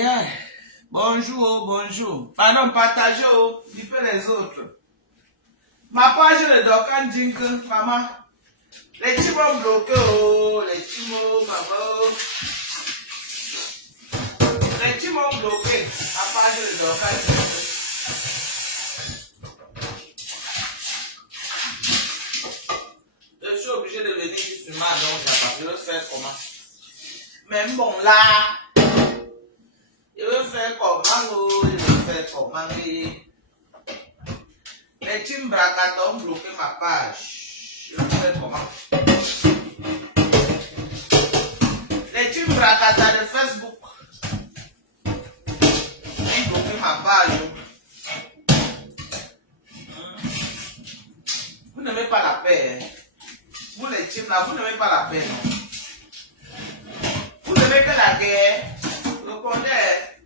aïe, aïe. Bonjour, bonjour. Pardon, partagez, dites les autres. Ma page de Dokan Jingle, maman. Les petits vont bloquer, les petits mots, maman. Les petits vont bloquer la page de Dokan Jingle. Je suis obligé de venir sur ma donc je vais faire comment. Même bon là, je vais faire comment, je vais faire comment. Les team Bracata ont bloqué ma page. Je vais faire comment. Les team Bracata de Facebook ont bloqué ma page. Vous n'aimez pas la paix. Hein? Vous les teams là, vous n'aimez pas la paix, non? Vous n'aimez que la guerre. Le condé,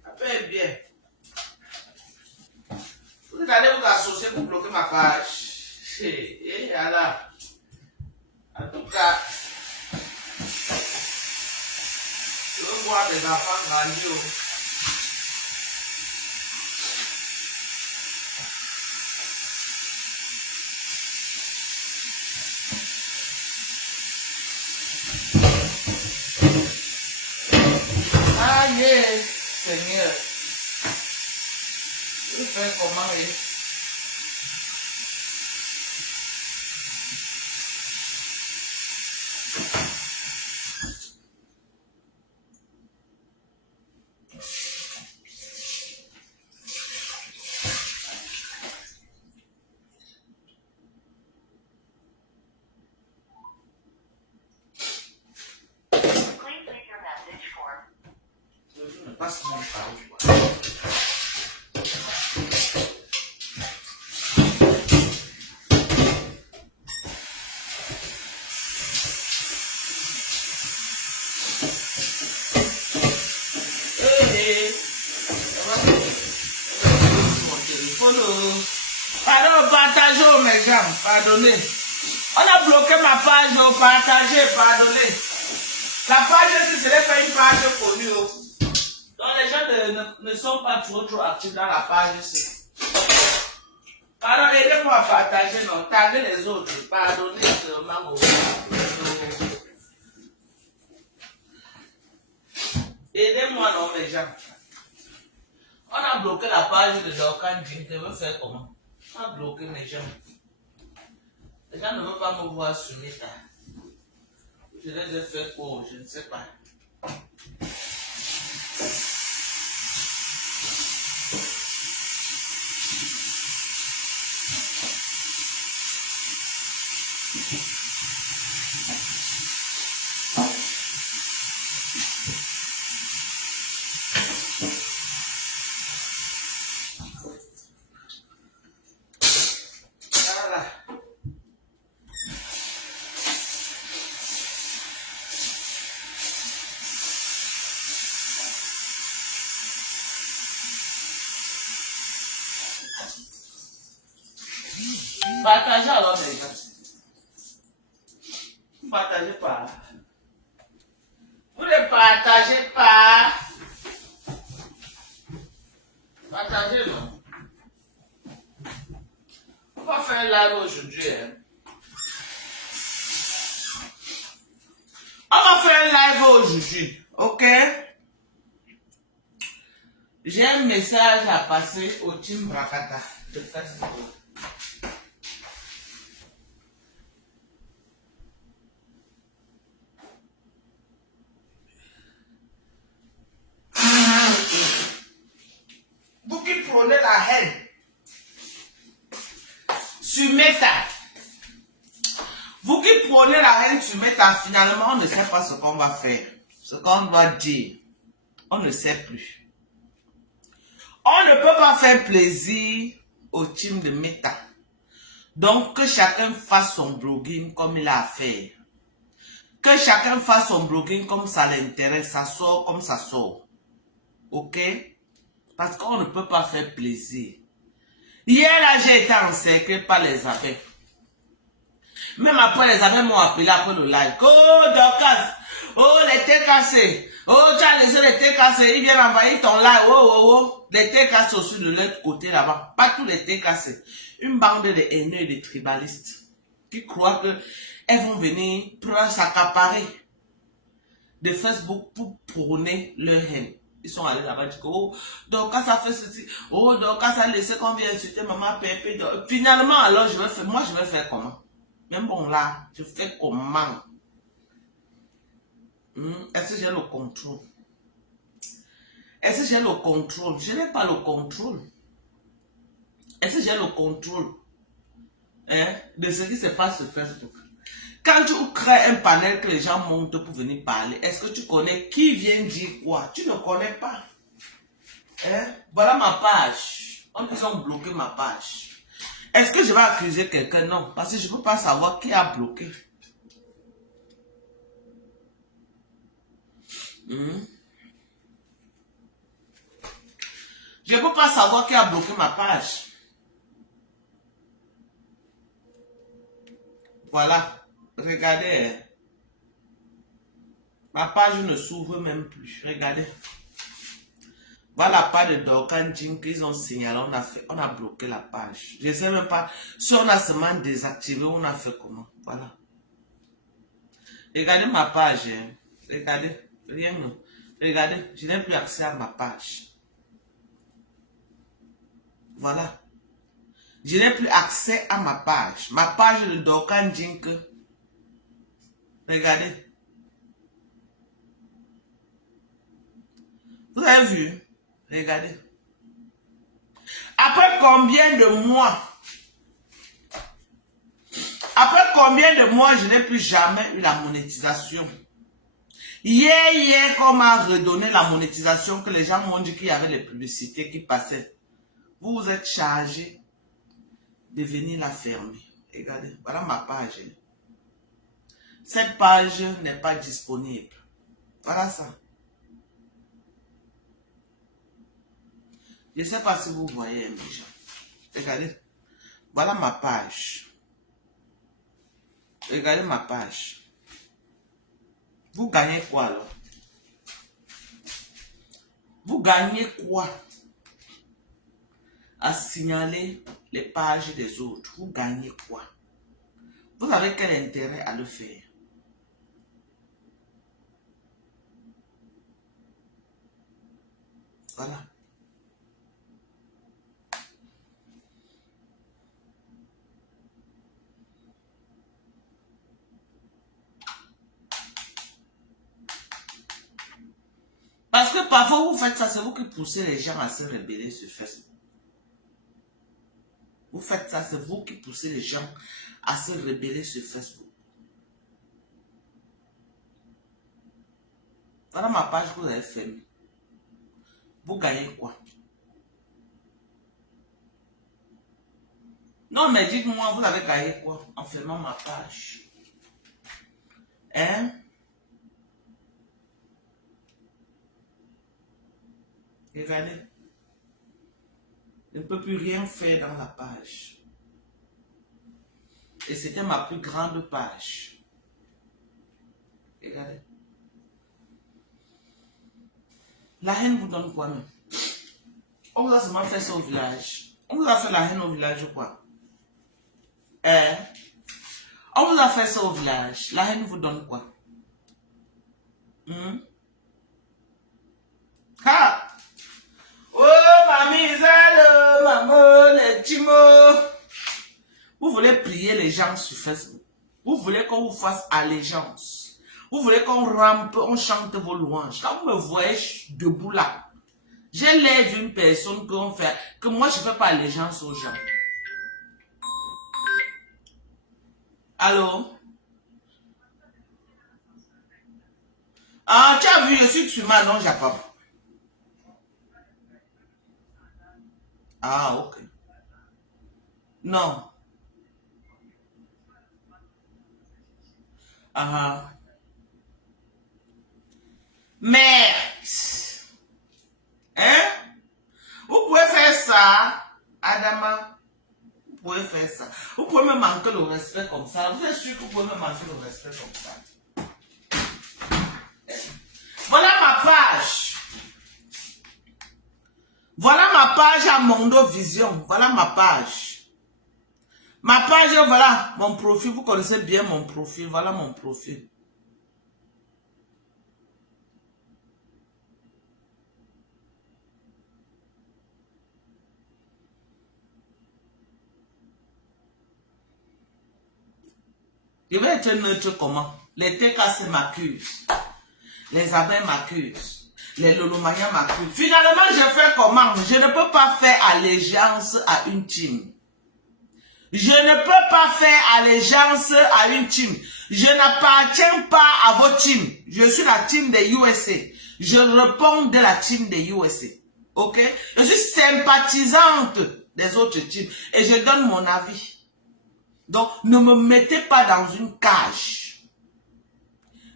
la paix est bien. Vous allez vous associer pour bloquer ma page. Et là. En tout cas, je veux voir des enfants grandir. Aïe, Seigneur. Je vais faire comment? Je ne passe même pas où je vois. Pardon, partagez mes gens, pardonnez. On a bloqué ma page, partagez, pardonnez. La page, si ce n'est pas une page connue, donc les gens ne sont pas trop actifs dans la page ici. Pardon, aidez-moi à partager, non, taguez les autres, pardonnez seulement. Aidez-moi, non, mes gens. On a bloqué la page de Dokan Jingle, je veux faire comment? On a bloqué mes gens. Les gens ne veulent pas me voir sur Meta. Je les ai fait quoi? Je ne sais pas. Voilà. Partagez alors les gars. Vous ne partagez pas. Vous ne partagez pas. Partagez non. On va faire un live aujourd'hui. Hein. On va faire un live aujourd'hui. Ok? J'ai un message à passer au team Bracata de Facebook. Vous qui prenez la haine sur Meta, vous qui prenez la haine sur Meta, finalement, on ne sait pas ce qu'on va faire, ce qu'on doit dire. On ne sait plus. On ne peut pas faire plaisir au team de Meta. Donc, que chacun fasse son blogging comme il a à faire. Que chacun fasse son blogging comme ça l'intéresse, ça sort comme ça sort. Ok? Parce qu'on ne peut pas faire plaisir. Hier, là, j'ai été encerclé par les abeilles. Même après, les abeilles m'ont appelé après le live. Oh, Dorcas, Oh, les thés cassés. Oh, tu as laissé les thés cassés. Ils viennent envahir ton live. Oh, oh, oh. Les thés cassés aussi de l'autre côté là-bas. Pas tous les thés cassés. Une bande de haineux et de tribalistes qui croient que elles vont venir prendre s'accaparer de Facebook pour prôner leur haine. Ils sont allés là-bas, du coup, oh, donc quand ça fait ceci, oh, donc quand ça laissé qu'on vient insulter maman, pépé, donc, finalement, alors, moi, je vais faire comment? Même bon, là, je fais comment? Est-ce que j'ai le contrôle? Est-ce que j'ai le contrôle? Je n'ai pas le contrôle. Est-ce que j'ai le contrôle de ce qui se passe sur Facebook? Quand tu crées un panel que les gens montent pour venir parler, est-ce que tu connais qui vient dire quoi? Tu ne connais pas. Voilà ma page. Ils ont bloqué ma page. Est-ce que je vais accuser quelqu'un? Non, parce que je ne peux pas savoir qui a bloqué. Je ne peux pas savoir qui a bloqué ma page. Voilà. Regardez. Ma page ne s'ouvre même plus. Regardez. Voilà la page de Dorcan Jim qu'ils ont signalé. On a bloqué la page. Je ne sais même pas si on a seulement désactivé ou on a fait comment. Voilà. Regardez ma page. Regardez. Rien. Regardez. Je n'ai plus accès à ma page. Voilà. Je n'ai plus accès à ma page. Ma page de Dorcan Jink. Regardez. Vous avez vu? Regardez. Après combien de mois? Après combien de mois je n'ai plus jamais eu la monétisation? Hier, qu'on m'a redonné la monétisation, que les gens m'ont dit qu'il y avait les publicités qui passaient. Vous vous êtes chargé de venir la fermer. Regardez, voilà ma page. Cette page n'est pas disponible. Voilà ça. Je ne sais pas si vous voyez déjà. Regardez. Voilà ma page. Regardez ma page. Vous gagnez quoi alors? Vous gagnez quoi à signaler les pages des autres? Vous gagnez quoi? Vous avez quel intérêt à le faire? Voilà. Parce que parfois vous faites ça, c'est vous qui poussez les gens à se rebeller sur Facebook. Vous faites ça, c'est vous qui poussez les gens à se rebeller sur Facebook. Voilà ma page que vous avez fermée. Vous gagnez quoi? Non, mais dites-moi, vous avez gagné quoi en fermant ma page? Hein? Regardez. Je ne peux plus rien faire dans la page. Et c'était ma plus grande page. Regardez. La haine vous donne quoi même? On vous a seulement fait ça au village. On vous a fait la haine au village ou quoi? On vous a fait ça au village. La haine vous donne quoi? Ha! Oh, mamie, zalo, maman, les timo. Vous voulez prier les gens sur Facebook. Vous voulez qu'on vous fasse allégeance. Vous voulez qu'on rampe, on chante vos louanges. Quand vous me voyez debout là, j'ai l'air d'une personne que moi je ne fais pas allégeance aux gens. Allô? Ah, tu as vu, je suis Tuma, non, Jacob. Ah, ok. Non. Ah. Mais, hein? Vous pouvez faire ça, Adama. Vous pouvez faire ça. Vous pouvez me manquer le respect comme ça. Vous êtes sûr que vous pouvez me manquer le respect comme ça? ma page à Mondo Vision. Voilà ma page. Ma page, voilà mon profil. Vous connaissez bien mon profil. Voilà mon profil. Je vais être neutre comment? Les TKC m'accusent. Les abeilles m'accusent. Les Lolomania m'accusent. Finalement, je fais comment? Je ne peux pas faire allégeance à une team. Je ne peux pas faire allégeance à une team. Je n'appartiens pas à votre team. Je suis la team des USA. Je réponds de la team des USA. Ok? Je suis sympathisante des autres teams. Et je donne mon avis. Donc, ne me mettez pas dans une cage.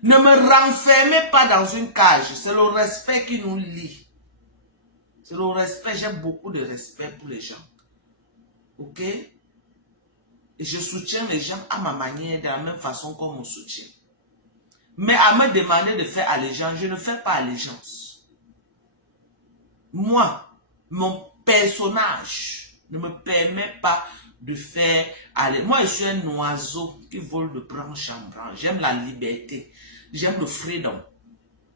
Ne me renfermez pas dans une cage. C'est le respect qui nous lie. C'est le respect. J'ai beaucoup de respect pour les gens. Ok? Et je soutiens les gens à ma manière, de la même façon qu'on me soutient. Mais à me demander de faire allégeance, je ne fais pas allégeance. Moi, mon personnage ne me permet pas de faire aller. Moi, je suis un oiseau qui vole de branche en branche. J'aime la liberté. J'aime le freedom.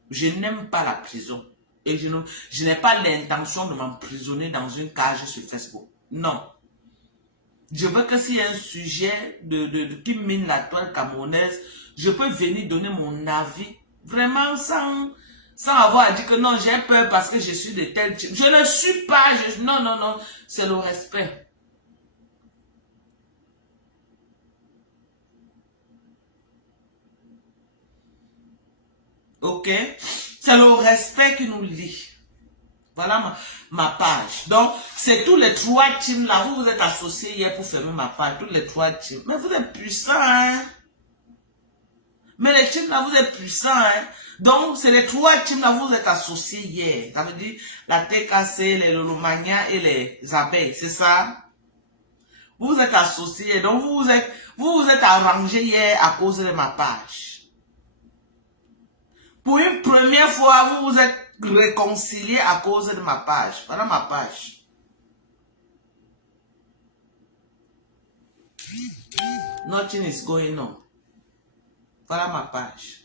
Je n'aime pas la prison. Et je n'ai pas l'intention de m'emprisonner dans une cage sur Facebook. Non. Je veux que s'il y a un sujet qui mine la toile camerounaise, je peux venir donner mon avis vraiment sans avoir à dire que non, j'ai peur parce que je suis de tel type. Je ne suis pas, non, non, non, c'est le respect. Ok? C'est le respect qui nous lie. Voilà ma page. Donc, c'est tous les 3 teams là. Vous êtes associés hier pour fermer ma page. Tous les 3 teams. Mais vous êtes puissants, hein? Mais les teams là, vous êtes puissants, hein? Donc, c'est les 3 teams là, vous êtes associés hier. Ça veut dire la TKC, les Lolomania et les abeilles. C'est ça? Vous êtes associés. Donc, vous vous êtes arrangés hier à cause de ma page. Pour une première fois, vous vous êtes réconciliés à cause de ma page. Voilà ma page. Nothing is going on. Voilà ma page.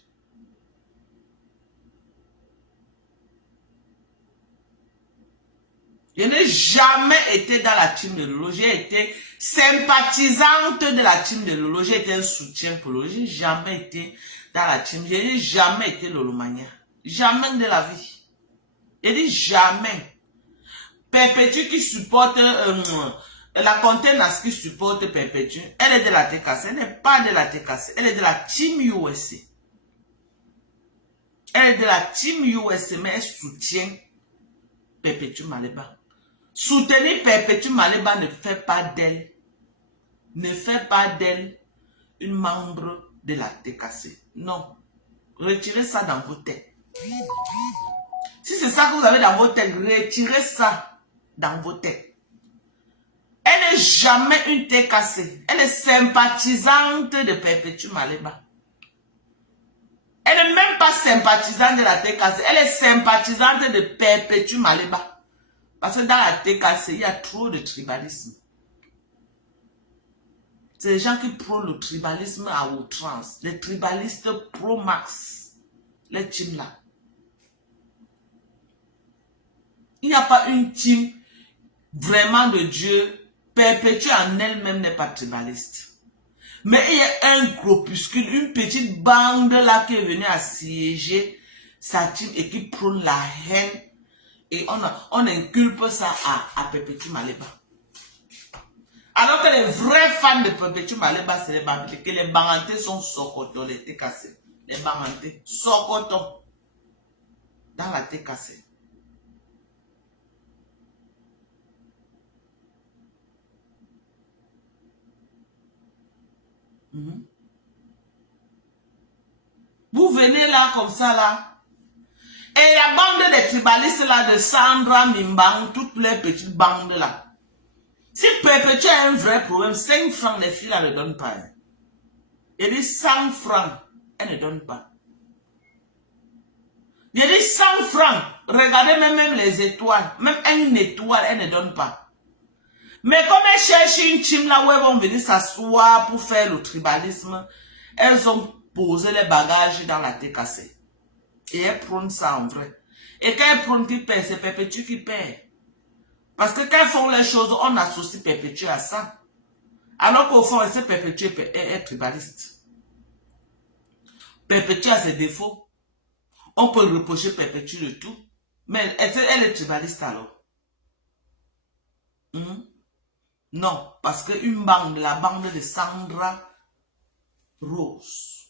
Je n'ai jamais été dans la team de Lolo. J'ai été sympathisante de la team de Lolo. J'ai été un soutien pour Lolo. J'ai jamais été dans la team. Je n'ai jamais été Lolomania. Jamais de la vie. Je dis jamais. Perpétue qui supporte la contenance qui supporte Perpétue, elle est de la TKC. Elle n'est pas de la TKC. Elle est de la team USA. Elle est de la team USA, mais elle soutient Perpétue Maleba. Soutenir Perpétue Maleba ne fait pas d'elle. Ne fait pas d'elle une membre de la TKC. Non. Retirez ça dans vos têtes. Si c'est ça que vous avez dans vos têtes, retirez ça dans vos têtes. Elle n'est jamais une TKC. Elle est sympathisante de Perpétue Maleba. Elle n'est même pas sympathisante de la TKC. Elle est sympathisante de Perpétue Maleba. Parce que dans la TKC, il y a trop de tribalisme. C'est les gens qui prônent le tribalisme à outrance. Les tribalistes pro-max. Les teams là. Il n'y a pas une team vraiment de Dieu. Perpétue en elle-même n'est pas tribaliste. Mais il y a un groupuscule, une petite bande là qui est venue assiéger sa team et qui prône la haine. Et on inculpe ça à Perpétue Maleba. Alors que les vrais fans de Perpétue Maleba, c'est les Babilés. Que les Bangantés sont Sokoto, les TKC. Les Bangantés, Sokoto. Dans la TKC. Vous venez là comme ça là. Et la bande des tribalistes là de Sandra Mimbang, toutes les petites bandes là. Si Perpétue a un vrai problème, 5 francs, les filles là ne donnent pas. Et dit 100 francs, elles ne donnent pas. J'ai dit 100 francs. Regardez même les étoiles. Même une étoile, elle ne donne pas. Mais comme elles cherchent une team là où elles vont venir s'asseoir pour faire le tribalisme, elles ont posé les bagages dans la tête cassée. Et elles prennent ça en vrai. Et quand elles prennent qui perd, c'est Perpétue qui perd. Parce que quand elles font les choses, on associe Perpétue à ça. Alors qu'au fond, c'est Perpétue est tribaliste. Perpétue a ses défauts. On peut reprocher Perpétue de tout. Mais elle est tribaliste alors. Non, parce qu'une bande, la bande de Sandra Rose,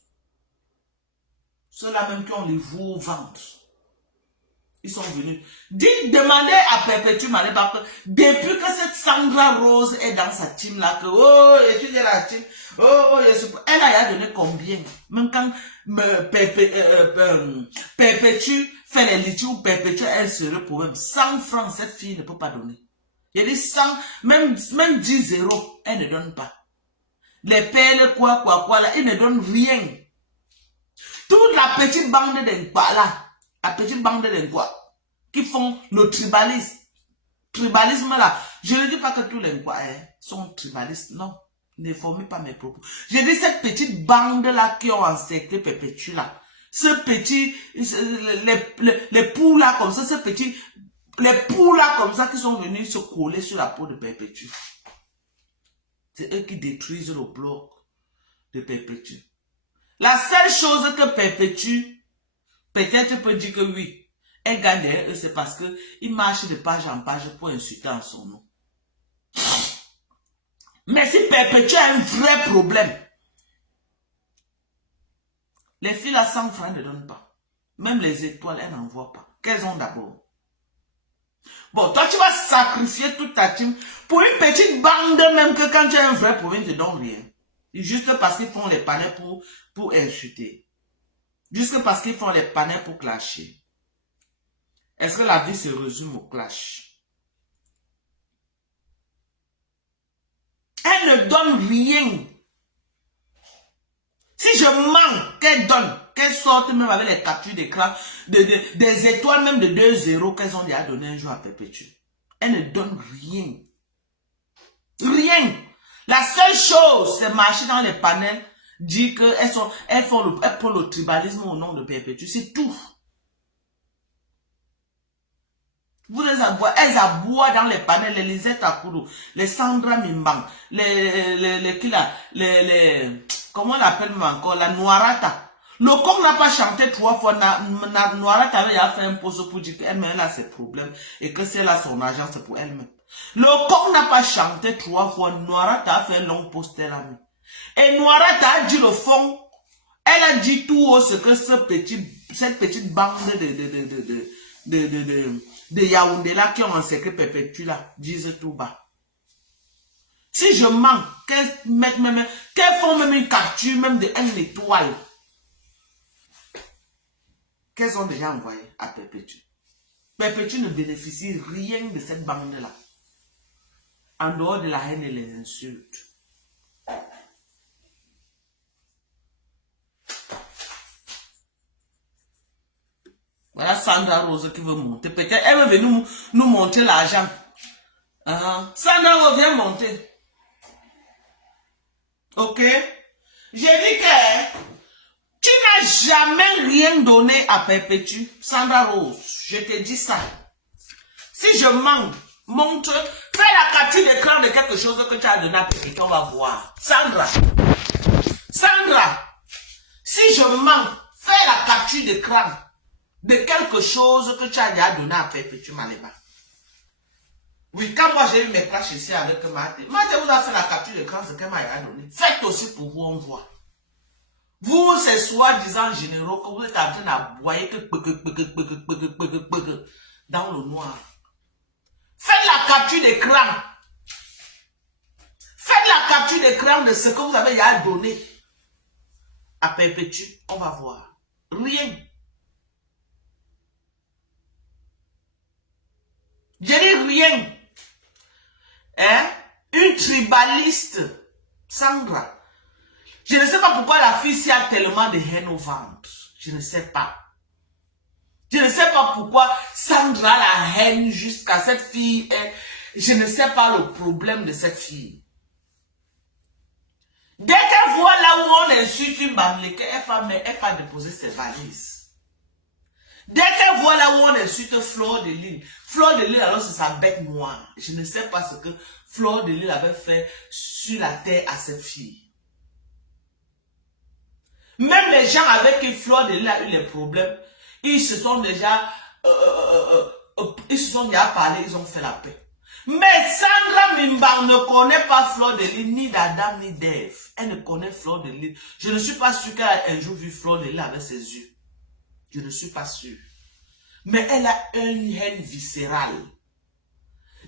ceux-là même qui ont les veaux au ventre, ils sont venus. Demandez à Perpétue Maleba que depuis que cette Sandra Rose est dans sa team là, que oh, et tu es la team, oh, elle a donné combien? Même quand Perpétue fait les litiges ou Perpétue elle se le problème. 100 francs, cette fille ne peut pas donner. Il y a des 100, même 10 euros, elle ne donne pas. Les perles, quoi, là, ils ne donnent rien. Toute la petite bande d'Enqua, là, la petite bande d'Enqua, qui font le tribalisme là, je ne dis pas que tous les Enqua sont tribalistes, non. Ne formez pas mes propos. Je dis cette petite bande là qui ont encerclé Perpétue là. Ce petit, les poules là comme ça, ce petit... Les poules là comme ça qui sont venus se coller sur la peau de Perpétue. C'est eux qui détruisent le bloc de Perpétue. La seule chose que Perpétue, peut-être peut dire que oui, elle gagne derrière eux, c'est parce qu'ils marchent de page en page pour insulter en son nom. Mais si Perpétue a un vrai problème, les filles à 100 francs ne donnent pas. Même les étoiles, elles n'en voient pas. Qu'elles ont d'abord? Bon, toi, tu vas sacrifier toute ta team pour une petite bande, même que quand tu as un vrai problème, ils ne te donnent rien. Juste parce qu'ils font les panneaux pour insulter. Juste parce qu'ils font les panneaux pour clasher. Est-ce que la vie se résume au clash? Elle ne donne rien. Si je manque, qu'elle donne. Qu'elle sorte même avec les captures d'écran, des étoiles même de 2 euros qu'elles ont déjà donné un jour à Perpétue. Elles ne donnent rien. Rien. La seule chose, c'est marcher dans les panels, dire qu'elles font le tribalisme au nom de Perpétue. C'est tout. Vous les aboyez, elles aboient dans les panels, les Lisette Akuru, les Sandra Mimbang, comment on appelle encore, la Noirata. Le coq n'a pas chanté 3 fois. Noirata avait fait un poste pour dire qu'elle-même a ses problèmes et que c'est là son argent, c'est pour elle-même. Le coq n'a pas chanté 3 fois. Noirata a fait un long post elle-même. Et Noirata a dit le fond. Elle a dit tout haut ce que cette petite bande de Yaoundé là qui ont encerclé Perpétue là disent tout bas. Si je mens, qu'elles font même une capture même de 1 étoile. Qu'elles ont déjà envoyé à Perpétue. Perpétue ne bénéficie rien de cette bande-là. En dehors de la haine et les insultes. Voilà Sandra Rose qui veut monter. Peut-être elle veut venir nous montrer l'argent. Sandra Rose vient monter. Ok? J'ai dit que tu n'as jamais rien donné à Perpétue. Sandra Rose, je te dis ça. Si je mens, montre, fais la capture d'écran de quelque chose que tu as donné à Perpétue, on va voir. Sandra, si je mens, fais la capture d'écran de quelque chose que tu as déjà donné à Perpétue Maleba. Oui, quand moi j'ai eu mes clashs ici avec Marthe vous a fait la capture d'écran de ce qu'elle m'a donné. Faites aussi pour vous, on voit. Vous, c'est soi-disant généraux que vous êtes en train d'aboyer dans le noir. Faites la capture d'écran. Faites la capture d'écran de ce que vous avez déjà donné à Perpétue. On va voir. Rien. Je dis rien. Hein? Une tribaliste, Sandra. Je ne sais pas pourquoi la fille s'y a tellement de haine au ventre. Je ne sais pas. Je ne sais pas pourquoi Sandra a la haine jusqu'à cette fille. Je ne sais pas le problème de cette fille. Dès qu'elle voit là où on insulte une Bamileke, elle va déposer ses valises. Dès qu'elle voit là où on insulte Fleur de Lille, alors c'est sa bête noire. Je ne sais pas ce que Fleur de Lille avait fait sur la terre à cette fille. Même les gens avec qui Fleur de Lille a eu les problèmes, ils se sont déjà parlé, ils ont fait la paix. Mais Sandra Mimba ne connaît pas Fleur de Lille, ni d'Adam, ni d'Ève. Elle ne connaît Fleur de Lille. Je ne suis pas sûr qu'elle a un jour vu Fleur de Lille avec ses yeux. Je ne suis pas sûr. Mais elle a une haine viscérale.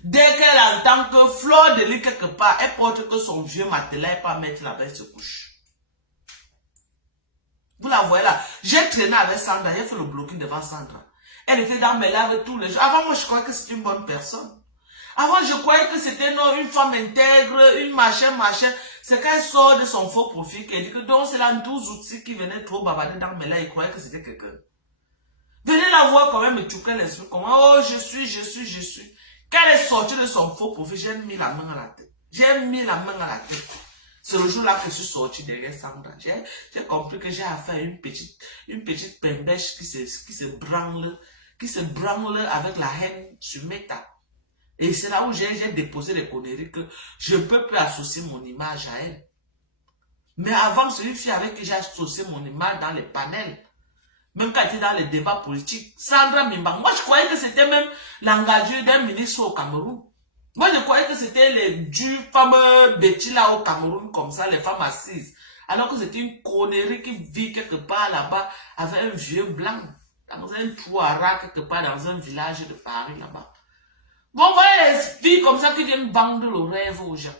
Dès qu'elle entend que Fleur de Lille quelque part, elle porte que son vieux matelas et pas mettre la belle se couche. Vous la voyez là. J'ai traîné avec Sandra, j'ai fait le blocking devant Sandra. Elle était dans mes lives tous les jours. Avant, moi, je croyais que c'était une bonne personne. Avant, je croyais que c'était une femme intègre, une machin. C'est quand elle sort de son faux profil qu'elle dit que donc c'est là 12 outils qui venaient trop bavarder dans mes lives. Il croyait que c'était quelqu'un. Venez la voir quand même me choquer l'esprit. Comment, oh, je suis. Quand elle est sortie de son faux profil, j'ai mis la main à la tête. C'est le jour-là que je suis sorti derrière Sandra. J'ai compris que j'ai affaire à une petite pembèche qui se branle avec la haine sur Meta. Et c'est là où j'ai déposé les conneries que je ne peux plus associer mon image à elle. Mais avant, c'est une fille avec qui j'ai associé mon image dans les panels. Même quand elle était dans les débats politiques. Sandra Mimba. Moi, je croyais que c'était même l'engageur d'un ministre au Cameroun. Moi, je croyais que c'était les fameux Betty là au Cameroun, comme ça, les femmes assises. Alors que c'était une connerie qui vit quelque part là-bas avec un vieux blanc. Dans un trou à rat quelque part dans un village de Paris là-bas. Bon, voilà les filles comme ça qui viennent vendre le rêve aux gens.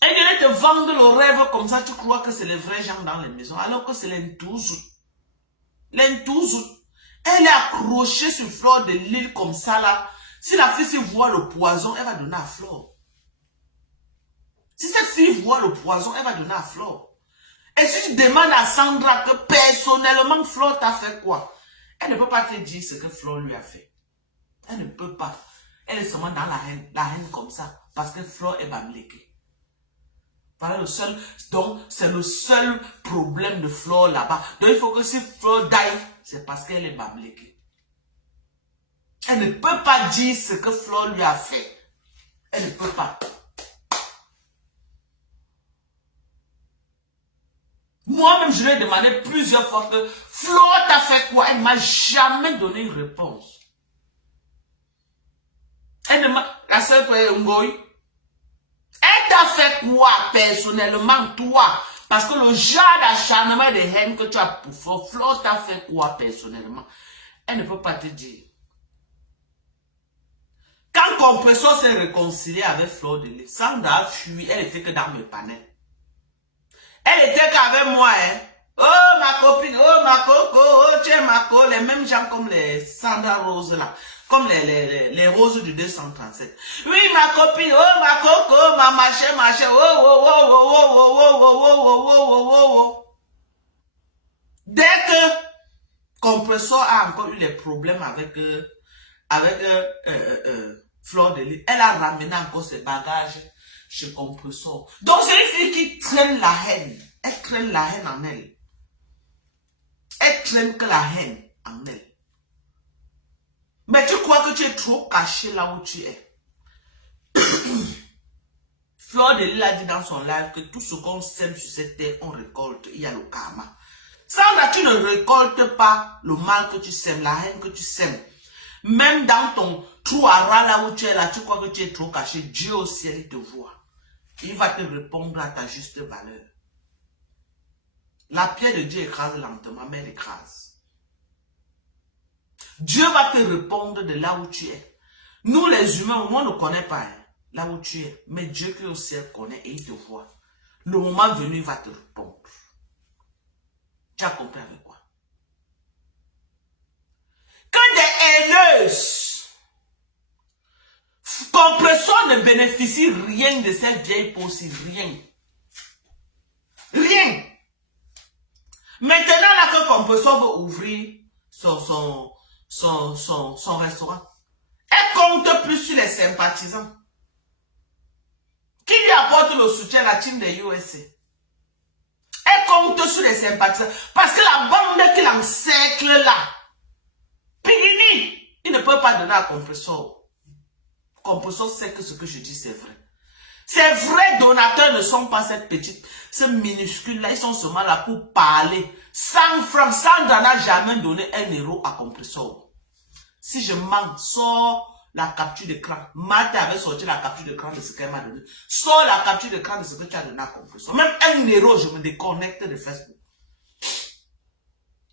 Elles viennent te vendre le rêve comme ça, tu crois que c'est les vrais gens dans les maisons, alors que c'est l'entouzou. L'entouzou. Elle est accrochée sur Fleur de Lille comme ça là. Si la fille voit le poison, elle va donner à Fleur. Si cette fille voit le poison, elle va donner à Fleur. Et si tu demandes à Sandra que personnellement Fleur t'a fait quoi, elle ne peut pas te dire ce que Fleur lui a fait. Elle ne peut pas. Elle est seulement dans la haine comme ça. Parce que Fleur est Bamileke. Voilà le seul. Donc, c'est le seul problème de Fleur là-bas. Donc, il faut que si Fleur die, c'est parce qu'elle est Bamileke. Elle ne peut pas dire ce que Fleur lui a fait. Elle ne peut pas. Moi-même, je lui ai demandé plusieurs fois que Fleur t'a fait quoi? Elle ne m'a jamais donné une réponse. Elle ne m'a... La seule fois, elle t'a fait quoi personnellement, toi? Parce que le genre d'acharnement et de haine que tu as pour Fleur t'a fait quoi personnellement? Elle ne peut pas te dire. Quand Compressor s'est réconcilié avec Fleur de Lille, Sandra a fui, elle était que dans mes panels. Elle était qu'avec moi, hein. Oh ma copine, oh ma coco, oh tiens ma co, les mêmes gens comme les Sandra Rose là, comme les roses du 237. Oui ma copine, oh ma coco, ma machin, oh oh oh oh oh oh oh oh oh oh oh. Dès que Compressor a encore eu des problèmes avec Fleur de Lille, elle a ramené encore ses bagages chez Compressor. Donc c'est une fille qui traîne la haine. Elle traîne la haine en elle. Elle traîne que la haine en elle. Mais tu crois que tu es trop caché là où tu es. Fleur de Lille a dit dans son live que tout ce qu'on sème sur cette terre, on récolte. Il y a le karma. Sandra, tu ne récoltes pas le mal que tu sèmes, la haine que tu sèmes. Même dans ton trou à rat là où tu es là, tu crois que tu es trop caché. Dieu au ciel, il te voit. Il va te répondre à ta juste valeur. La pierre de Dieu écrase lentement, mais elle écrase. Dieu va te répondre de là où tu es. Nous les humains, on ne connaît pas là où tu es. Mais Dieu qui au ciel connaît et il te voit. Le moment venu, il va te répondre. Tu as compris avec quoi? Que des haineuses, Compressor ne bénéficie rien de cette vieille possible. Rien. Rien. Maintenant là que Compressor veut ouvrir son restaurant. Elle compte plus sur les sympathisants qui lui apportent le soutien à la team des USA. Elle compte sur les sympathisants parce que la bande qui l'encercle là, Pigini, il ne peut pas donner à Compressor. Compressor sait que ce que je dis c'est vrai. Ces vrais donateurs ne sont pas cette petite, ce minuscule là, ils sont seulement là pour parler. 100 francs, Sandra n'a jamais donné 1 € à Compressor. Si je manque, sors la capture d'écran. Marthe avait sorti la capture d'écran de ce qu'elle m'a donné. Sors la capture d'écran de ce que tu as donné à Compressor. Même 1 €, je me déconnecte de Facebook.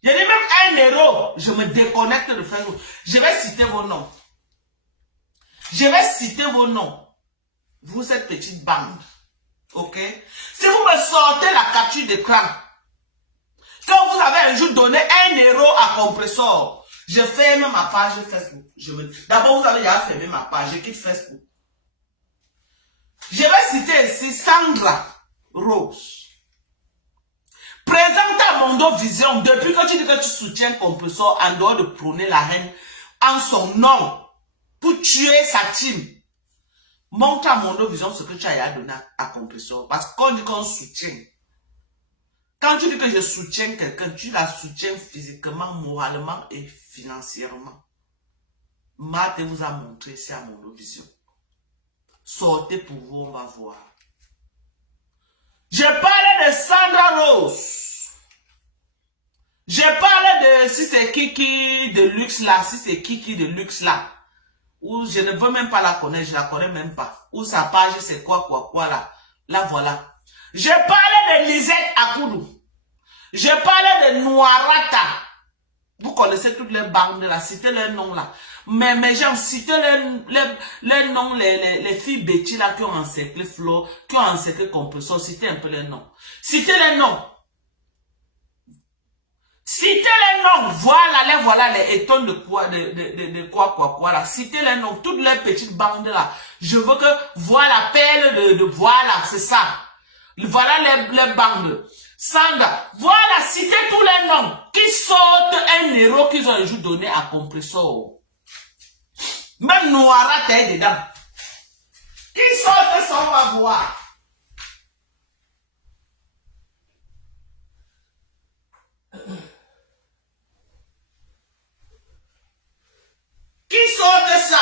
Je dis même 1 €, je me déconnecte de Facebook. Je vais citer vos noms. Je vais citer vos noms. Vous, cette petite bande. Ok? Si vous me sortez la capture d'écran, quand vous avez un jour donné 1 € à Compressor, je ferme ma page Facebook. D'abord, vous avez déjà fermé ma page. Je quitte Facebook. Je vais citer ici Sandra Rose. Présente à Mondo Vision, depuis que tu dis que tu soutiens Compressor en dehors de prôner la haine en son nom pour tuer sa team. Montre à Mondo Vision ce que tu as donné à Compressor. Parce que quand on dit qu'on soutient, quand tu dis que je soutiens quelqu'un, tu la soutiens physiquement, moralement et financièrement. Marthe vous a montré ici à Mondo Vision. Sortez pour vous, on va voir. Je parlais de Sandra Rose. Je parlais de si c'est Kiki de luxe là, si c'est Kiki de luxe là. Ou je ne veux même pas la connaître, je la connais même pas. Ou sa page c'est quoi là. Là voilà. Je parlais de Lisette Akoudou. Je parlais de Noirata. Vous connaissez toutes les bandes là, citez leurs noms là. Mais gens, citez les noms, les filles Betty là qui ont encerclé Flo, qui ont encerclé Compressor, citez un peu les noms. Citez les noms. Citez les noms. Voilà les étonnes de quoi là. Citez les noms. Toutes les petites bandes là. Je veux que voilà, perle de voilà, c'est ça. Voilà les bandes. Sandra, voilà, citez tous les noms qui sortent 1 € qu'ils ont un jour donné à Compressor. Même Noira t'es dedans. Qui sortent ça, on va voir. Qui sortent ça?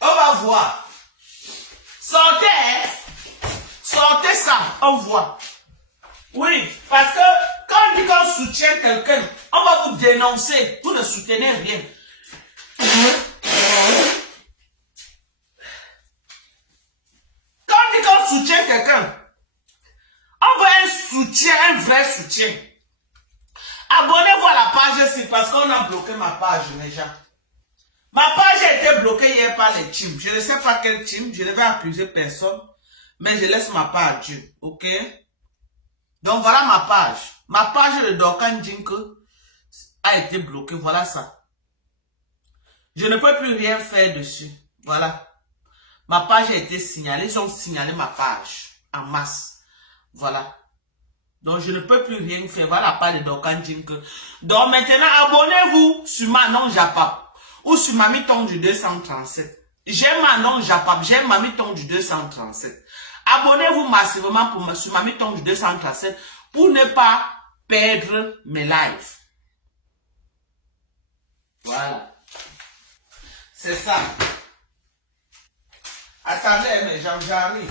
On va voir. Sortez ça, on voit. Oui, parce que quand on dit qu'on soutient quelqu'un, on va vous dénoncer. Vous ne soutenez rien. Quand on dit qu'on soutient quelqu'un, on veut un soutien, un vrai soutien. Abonnez-vous à la page ici parce qu'on a bloqué ma page déjà. Ma page a été bloquée hier par les teams. Je ne sais pas quel team, je ne vais accuser personne, mais je laisse ma page à Dieu, ok? Donc voilà ma page. Ma page de Dorkan Dink a été bloquée, voilà ça. Je ne peux plus rien faire dessus, voilà. Ma page a été signalée, ils ont signalé ma page en masse, voilà. Donc je ne peux plus rien faire, voilà la page de Dorkan Dink. Donc maintenant, abonnez-vous sur Manon Japap ou sur Mamiton du 237. J'ai Manon Japap, j'ai Mamiton du 237. Abonnez-vous massivement sur Mamiton du 237 pour ne pas perdre mes lives. Voilà. C'est ça. Attendez, mais j'arrive.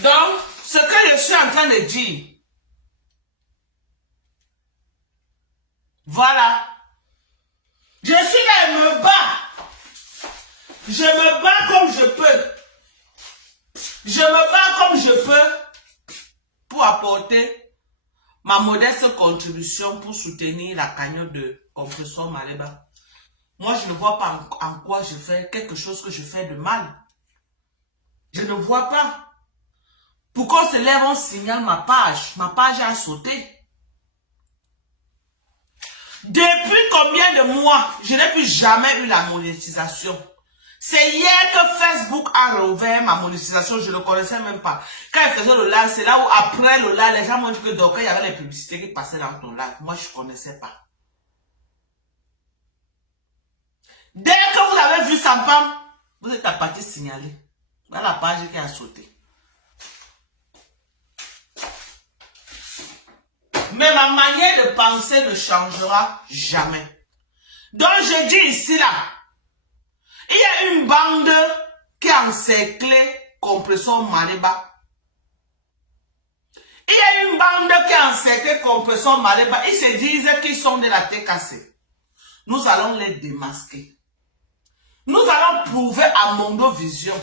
Donc, ce que je suis en train de dire, Voilà. Je suis là et me bats. Je me bats comme je peux. Je me bats comme je peux pour apporter ma modeste contribution pour soutenir la cagnotte de Compressor Maleba. Moi, je ne vois pas en quoi je fais quelque chose que je fais de mal. Je ne vois pas. Pourquoi on se lève, on signale ma page. Ma page a sauté. Depuis combien de mois, je n'ai plus jamais eu la monétisation. C'est hier que Facebook a rouvert ma monétisation, je ne connaissais même pas. Quand il faisait le live, c'est là où après le live, les gens m'ont dit que donc il y avait les publicités qui passaient dans ton live. Moi, je ne connaissais pas. Dès que vous avez vu Sampam, vous êtes à partir signaler. Voilà la page qui a sauté. Mais ma manière de penser ne changera jamais. Donc je dis ici là, il y a une bande qui a encerclé Compressor Maleba. Il y a une bande qui a encerclé Compressor Maleba. Ils se disent qu'ils sont de la TKC. Nous allons les démasquer. Nous allons prouver à Mondo Vision.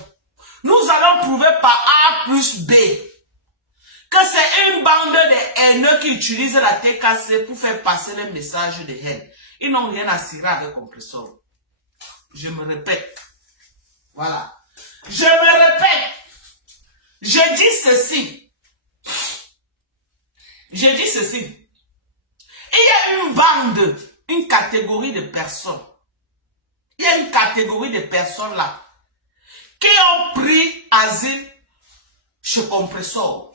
Nous allons prouver par A plus B que c'est une bande de haineux qui utilisent la TKC pour faire passer les messages de haine. Ils n'ont rien à cirer avec Compressor. Je me répète. Voilà. Je me répète. Je dis ceci. Je dis ceci. Il y a une bande, une catégorie de personnes. Il y a une catégorie de personnes là qui ont pris asile chez Compressor.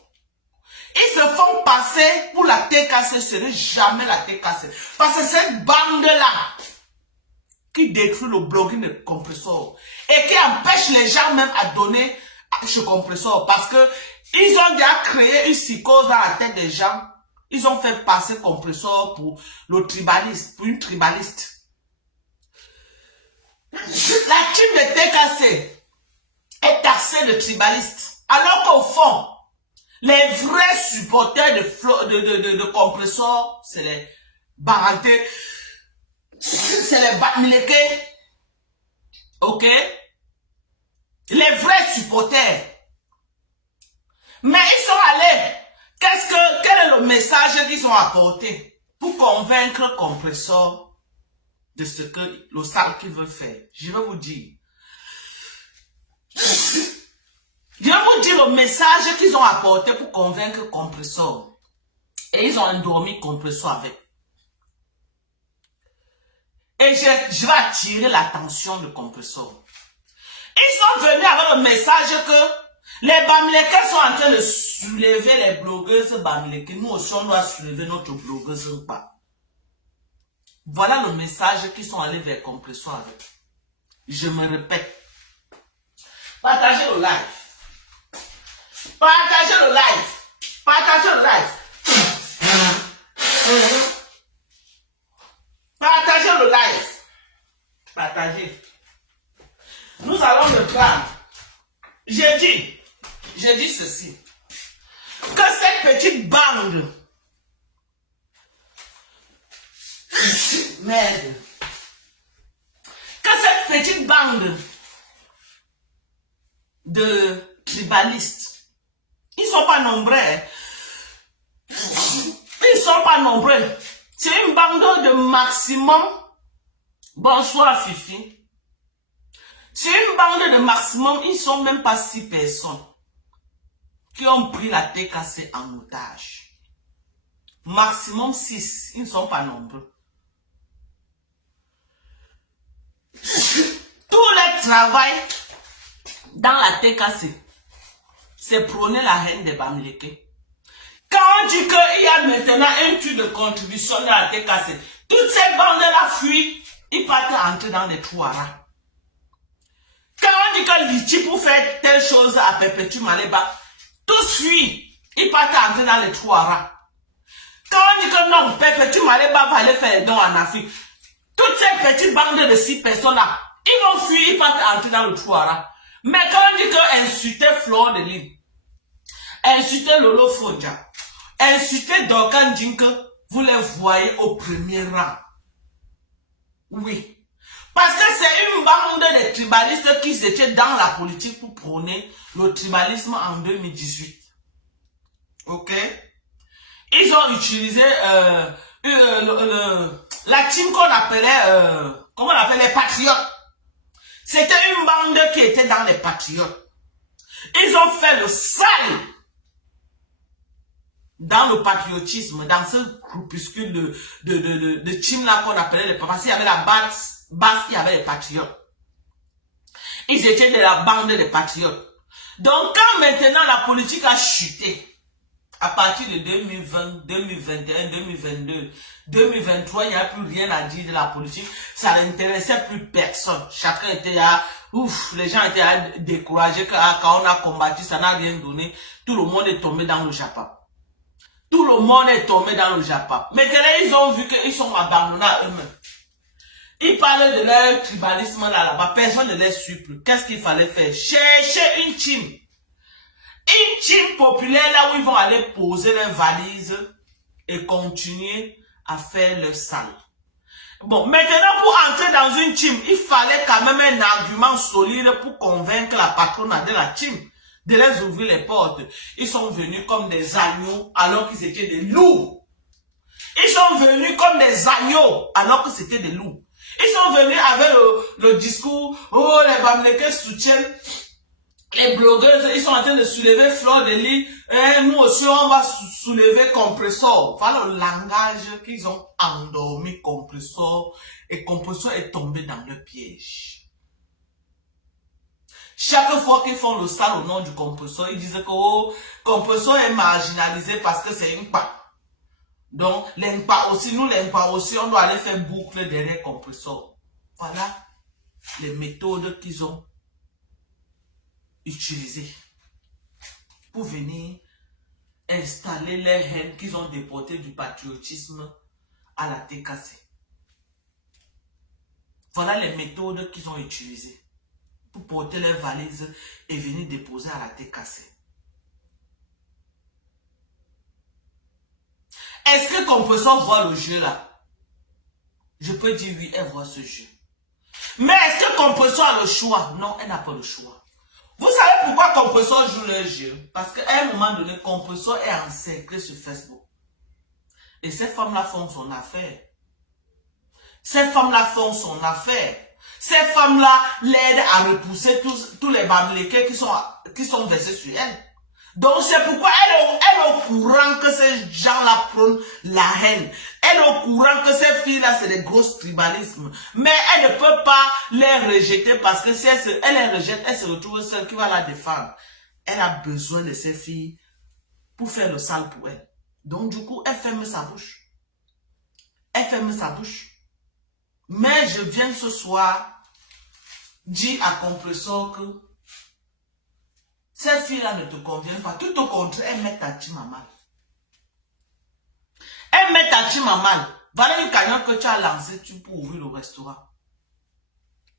Ils se font passer pour la TKC, ce n'est jamais la TKC. Parce que cette bande-là qui détruit le blogging de Compressor et qui empêche les gens même à donner chez Compressor parce que ils ont déjà créé une psychose dans la tête des gens. Ils ont fait passer Compressor pour le tribaliste, pour une tribaliste. La team de TKC est taxée de tribaliste. Alors qu'au fond, les vrais supporters de Compressor, c'est les Baranté, c'est les Batmileke. Ok? Les vrais supporters. Mais ils sont allés. Quel est le message qu'ils ont apporté pour convaincre Compressor de ce que le sale qu'ils veulent faire? Je vais vous dire. Je vais vous dire le message qu'ils ont apporté pour convaincre Compressor. Et ils ont endormi Compressor avec. Et je vais attirer l'attention de Compressor. Ils sont venus avec le message que les Bamileke sont en train de soulever les blogueuses Bamileke. Nous aussi, on doit soulever notre blogueuse ou pas. Voilà le message qu'ils sont allés vers Compressor avec. Je me répète. Partagez le live. Partagez le live. Partagez le live. Partagez le live. Partagez. Nous allons le prendre. J'ai dit ceci. Que cette petite bande. Merde. Que cette petite bande de tribalistes. Ils sont pas nombreux. Ils sont pas nombreux. C'est une bande de maximum. Bonsoir Fifi. C'est une bande de maximum. Ils sont même pas 6 personnes qui ont pris la TKC en otage. Maximum 6. Ils ne sont pas nombreux. Tout le travail dans la TKC, c'est prôner la haine des Bamileke. Quand on dit qu'il y a maintenant un tube de contribution dans la TKC, toutes ces bandes-là fuient, ils partent entrer dans les trous à rats. Quand on dit que Lichi pour faire telle chose à Perpétue Maleba, tous fuient, ils partent entrer dans les trous à rats. Quand on dit que non, Perpétue Maleba va aller faire les dons en Afrique, toutes ces petites bandes de 6 personnes-là, ils vont fuir, ils partent entrer dans le trou à rats. Mais quand on dit que insulter Flore de Lille, insulter Lolo Fodja, insulter Dorkan Dinke, vous les les voyait au premier rang. Oui. Parce que c'est une bande de tribalistes qui étaient dans la politique pour prôner le tribalisme en 2018. Ok? Ils ont utilisé la team qu'on appelait, comment on appelait les patriotes. C'était une bande qui était dans les patriotes. Ils ont fait le sale dans le patriotisme, dans ce groupuscule de team là qu'on appelait les patriotes. Parce qu'il y avait la base, il y avait les patriotes. Ils étaient de la bande des patriotes. Donc quand maintenant la politique a chuté, à partir de 2020, 2021, 2022, 2023, il n'y a plus rien à dire de la politique. Ça n'intéressait plus personne. Chacun était là, ouf, les gens étaient là découragés quand on a combattu, ça n'a rien donné. Tout le monde est tombé dans le Japon. Tout le monde est tombé dans le Japon. Maintenant, ils ont vu qu'ils sont abandonnés à eux-mêmes. Ils parlaient de leur tribalisme là-bas. Personne ne les suit plus. Qu'est-ce qu'il fallait faire? Chercher une team. Une team populaire là où ils vont aller poser leurs valises et continuer à faire leur salle. Bon, maintenant pour entrer dans une team, il fallait quand même un argument solide pour convaincre la patronne de la team de les ouvrir les portes. Ils sont venus comme des agneaux alors qu'ils étaient des loups. Ils sont venus comme des agneaux alors que c'était des loups. Ils sont venus avec le discours, oh les Bamileke soutiennent les blogueurs, ils sont en train de soulever Fleur de Lis, et nous aussi on va soulever Compressor. Voilà le langage qu'ils ont endormi Compressor, et Compressor est tombé dans le piège. Chaque fois qu'ils font le sale au nom du Compressor, ils disent que oh, Compressor est marginalisé parce que c'est une part. Donc, l'impact aussi, nous l'impact aussi, on doit aller faire boucle derrière Compressor. Voilà les méthodes qu'ils ont utilisées pour venir installer les haines qu'ils ont déportées du patriotisme à la TKC. Voilà les méthodes qu'ils ont utilisées pour porter leurs valises et venir déposer à la TKC. Est-ce que Compressor voit le jeu là? Je peux dire oui, elle voit ce jeu. Mais est-ce que Compressor a le choix? Non, elle n'a pas le choix. Vous savez pourquoi Compressor joue le jeu? Parce qu'à un moment donné, Compressor est encerclé sur Facebook. Et ces femmes-là font son affaire. Ces femmes-là font son affaire. Ces femmes-là l'aident à repousser tous les Bamileke qui sont versés sur elle. Donc c'est pourquoi elle est au courant que ces gens-là prônent la haine. Elle est au courant que ces filles-là, c'est des grosses tribalismes. Mais elle ne peut pas les rejeter parce que si elle les rejette, elle se retrouve seule qui va la défendre. Elle a besoin de ces filles pour faire le sale pour elle. Donc du coup, elle ferme sa bouche. Elle ferme sa bouche. Mais je viens ce soir dire à Compressor que ces filles-là ne te conviennent pas. Tout au contraire, elles mettent ta team à mal. Elles mettent ta team à mal. Voilà une cagnotte que tu as lancée pour ouvrir le restaurant.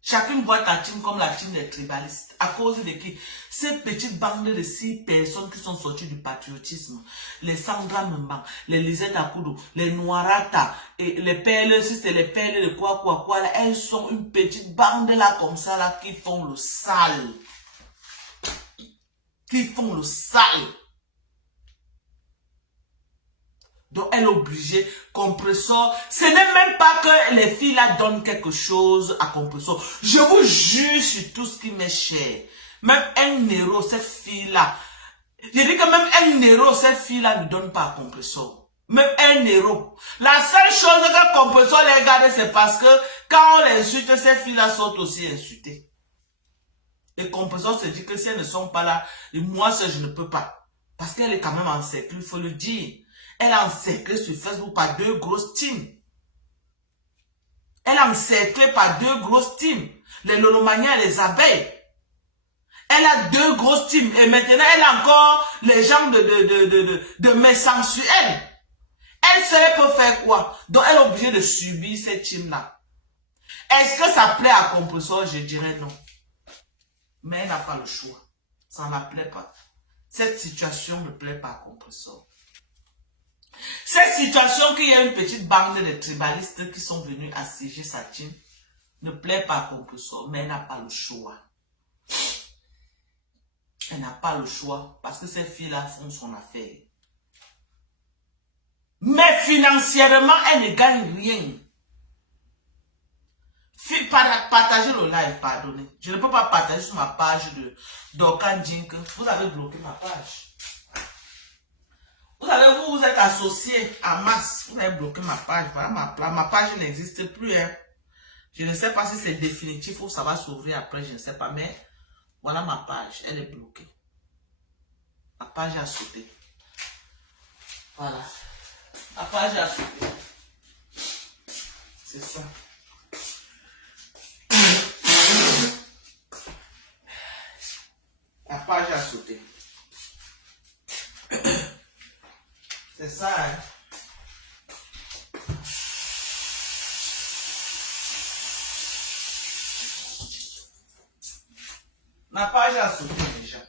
Chacune voit ta team comme la team des tribalistes. À cause de qui? Ces petites bandes de 6 personnes qui sont sorties du patriotisme. Les Sandra Mbang, les Lisette Akudo, les Noirata, et les perles, si c'est les perles de quoi, là, elles sont une petite bande là comme ça là qui font le sale. Qui font le sale. Donc elle est obligée, Compressor. Ce n'est même pas que les filles là donnent quelque chose à Compressor. Je vous jure sur tout ce qui m'est cher. Même un euro, cette fille là. Je dis que même un euro, cette fille là ne donne pas à Compressor. Même un euro. La seule chose que Compressor les garde, c'est parce que quand on l'insulte, ces filles là sont aussi insultées. Et Compressor se dit que si elles ne sont pas là, moi seul je ne peux pas. Parce qu'elle est quand même encerclée, il faut le dire. Elle est encerclée sur Facebook par 2 grosses teams. Elle est encerclée par 2 grosses teams. Les Lolomania et les abeilles. Elle a 2 grosses teams. Et maintenant, elle a encore les gens de méchanceté sur elle. Elle sait peut faire quoi? Donc, elle est obligée de subir cette team-là. Est-ce que ça plaît à Compressor? Je dirais non. Mais elle n'a pas le choix. Ça ne la plaît pas. Cette situation ne plaît pas à Compressor. Cette situation qu'il y a une petite bande de tribalistes qui sont venus assiéger sa team ne plaît pas à Compressor, mais elle n'a pas le choix. Elle n'a pas le choix parce que ces filles-là font son affaire. Mais financièrement, elle ne gagne rien. Partagez le live, pardonnez. Je ne peux pas partager sur ma page de Dorcan Jink. Vous avez bloqué ma page. Vous savez, vous êtes associé à masse. Vous avez bloqué ma page. Voilà, ma page n'existe plus. Hein. Je ne sais pas si c'est définitif ou ça va s'ouvrir après, je ne sais pas. Mais voilà ma page. Elle est bloquée. Ma page a sauté. Voilà. Ma page a sauté. C'est ça. La page a sauté. C'est ça, hein. Ma page a sauté déjà.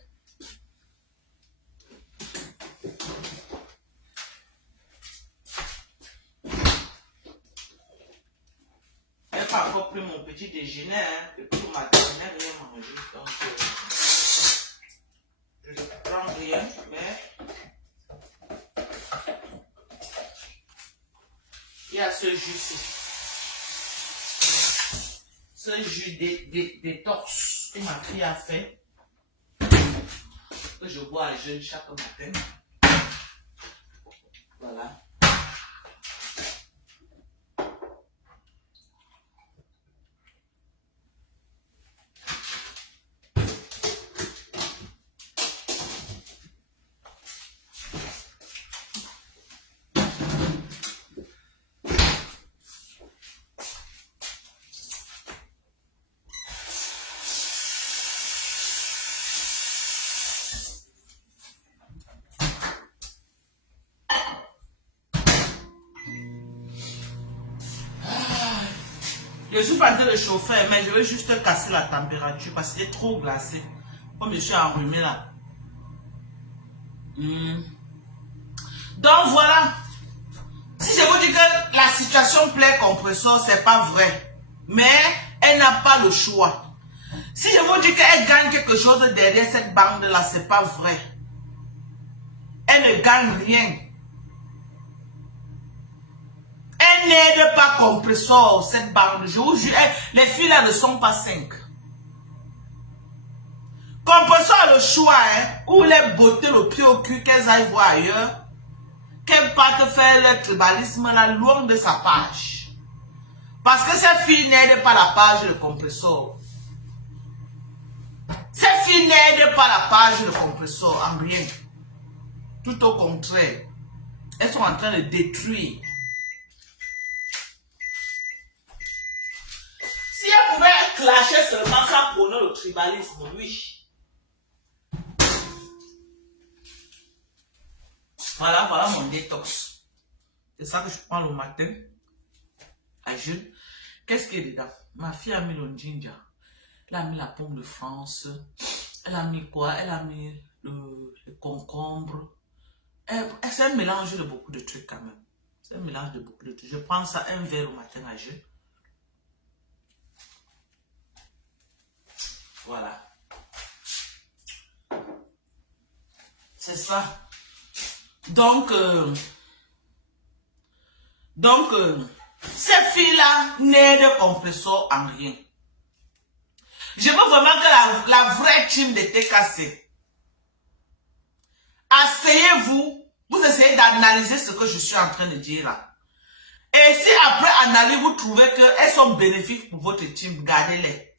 Je n'ai pas encore pris mon petit déjeuner, hein. Depuis le matin, je n'ai rien mangé. Donc, je ne prends rien, mais il y a ce jus-ci. Ce jus détox que ma fille a fait, que je bois à jeûne chaque matin. Voilà. Je suis pas en train de chauffer, mais je vais juste casser la température parce qu'il est trop glacé. Comme je suis enrhumé là. Donc voilà. Si je vous dis que la situation plaît Compressor, c'est pas vrai. Mais elle n'a pas le choix. Si je vous dis qu'elle gagne quelque chose derrière cette bande là, c'est pas vrai. Elle ne gagne rien. Elle n'aide pas Compressor, cette bande. Je vous jure, les filles là ne sont pas 5. Compressor a le choix, hein, ou les botter le pied au cul, qu'elles aillent voir ailleurs, qu'elles partent faire le tribalisme là, loin de sa page. Parce que ces filles n'aident pas la page de Compressor. Ces filles n'aident pas la page de Compressor en rien. Tout au contraire. Elles sont en train de détruire. Si elles pouvaient clasher seulement sans prôner le tribalisme, oui. Voilà, voilà mon détox. C'est ça que je prends le matin. À jeûne. Qu'est-ce qu'il y a dedans? Ma fille a mis le ginger. Elle a mis la pomme de France. Elle a mis quoi? Elle a mis le concombre. C'est un mélange de beaucoup de trucs quand même. C'est un mélange de beaucoup de trucs. Je prends ça un verre au matin à jeûne. Voilà. C'est ça. Donc, ces filles-là n'aident Compressor en rien. Je veux vraiment que la vraie team de TKC, asseyez-vous, vous essayez d'analyser ce que je suis en train de dire là. Et si après analyse, vous trouvez qu'elles sont bénéfiques pour votre team, gardez-les.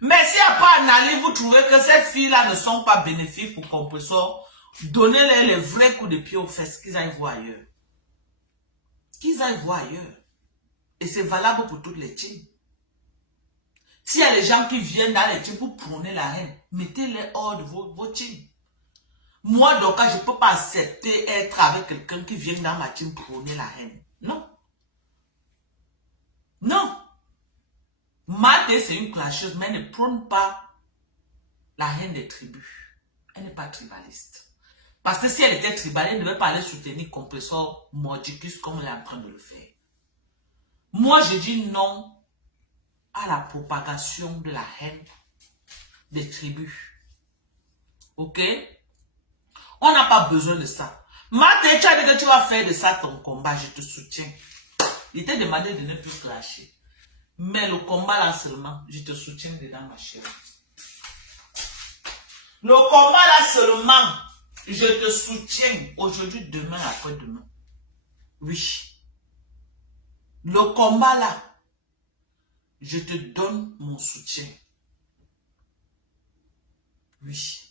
Mais si après analyse, vous trouvez que ces filles-là ne sont pas bénéfiques pour Compressor, donnez-les les vrais coups de pied aux fesses, qu'ils aillent voir ailleurs. Qu'ils aillent voir ailleurs. Et c'est valable pour toutes les teams. S'il y a des gens qui viennent dans les teams pour prôner la haine, mettez-les hors de vos teams. Moi, donc, je ne peux pas accepter être avec quelqu'un qui vient dans ma team prôner la haine. Non. Non. Maté, c'est une clasheuse, mais elle ne prône pas la haine des tribus. Elle n'est pas tribaliste. Parce que si elle était tribalée, elle ne devait pas aller soutenir Compressor Mordicus comme elle est en train de le faire. Moi, je dis non à la propagation de la haine des tribus. Ok? On n'a pas besoin de ça. Mate, tu as dit que tu vas faire de ça ton combat, je te soutiens. Il t'a demandé de ne plus clasher. Mais le combat là seulement, je te soutiens dedans, ma chérie. Le combat là seulement, je te soutiens aujourd'hui, demain, après-demain. Oui. Le combat là, je te donne mon soutien. Oui.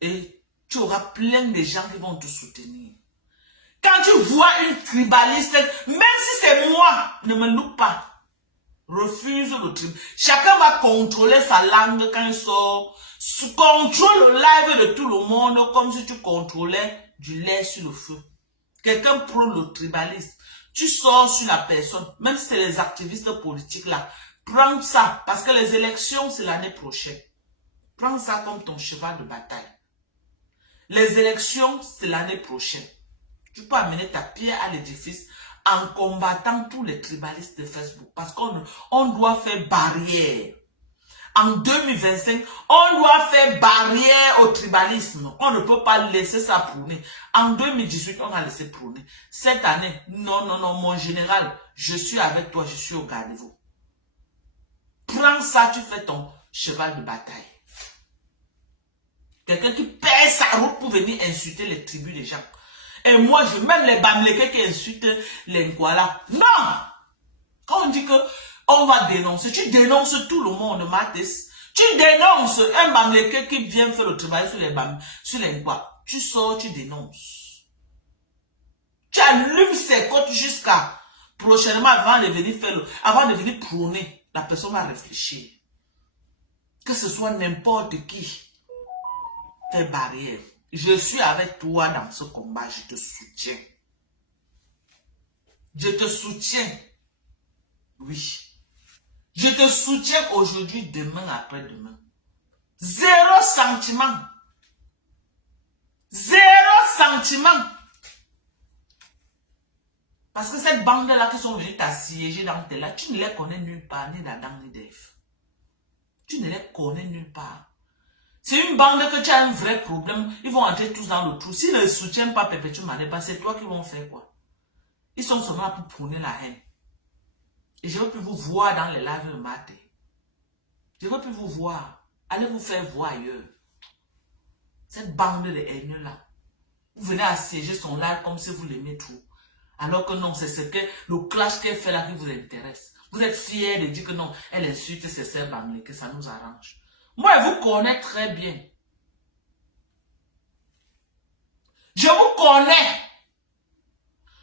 Et tu auras plein de gens qui vont te soutenir. Quand tu vois une tribaliste, même si c'est moi, ne me loupe pas. Refuse le tribal. Chacun va contrôler sa langue quand il sort. Contrôle le live de tout le monde comme si tu contrôlais du lait sur le feu. Quelqu'un prône le tribalisme. Tu sors sur la personne, même si c'est les activistes politiques là. Prends ça, parce que les élections, c'est l'année prochaine. Prends ça comme ton cheval de bataille. Les élections, c'est l'année prochaine. Tu peux amener ta pierre à l'édifice en combattant tous les tribalistes de Facebook. Parce qu'on doit faire barrière. En 2025, on doit faire barrière au tribalisme. On ne peut pas laisser ça prôner. En 2018, on a laissé prôner. Cette année, non, non, non, mon général, je suis avec toi, je suis au garde-vous. Prends ça, tu fais ton cheval de bataille. Quelqu'un qui perd sa route pour venir insulter les tribus des gens. Et moi, même les Bamlékés qui insultent les Nkwala. Non! Quand on dit que on va dénoncer, tu dénonces tout le monde, Mathis. Tu dénonces un Bamléké qui vient faire le travail sur les Nkwala. Tu sors, tu dénonces. Tu allumes ses côtes jusqu'à prochainement avant de venir avant de venir prôner. La personne va réfléchir. Que ce soit n'importe qui. Tes barrières. Je suis avec toi dans ce combat, je te soutiens. Je te soutiens. Oui. Je te soutiens aujourd'hui, demain, après-demain. Zéro sentiment. Zéro sentiment. Parce que cette bande-là qui sont venus t'assiéger dans tes là, tu ne les connais nulle part, ni d'Adam ni d'Ève. Tu ne les connais nulle part. C'est une bande que tu as un vrai problème. Ils vont entrer tous dans le trou. S'ils ne soutiennent pas Perpétuel Maleba, c'est toi qui vont faire quoi? Ils sont seulement là pour prôner la haine. Et je ne veux plus vous voir dans les lives de matin. Je ne veux plus vous voir. Allez vous faire voir ailleurs. Cette bande de haineux là. Vous venez assiéger son live comme si vous l'aimez trop. Alors que non, c'est ce que le clash qu'elle fait là qui vous intéresse. Vous êtes fiers de dire que non, elle insulte ses sœurs Bamlé, que ça nous arrange. Moi, je vous connais très bien. Je vous connais.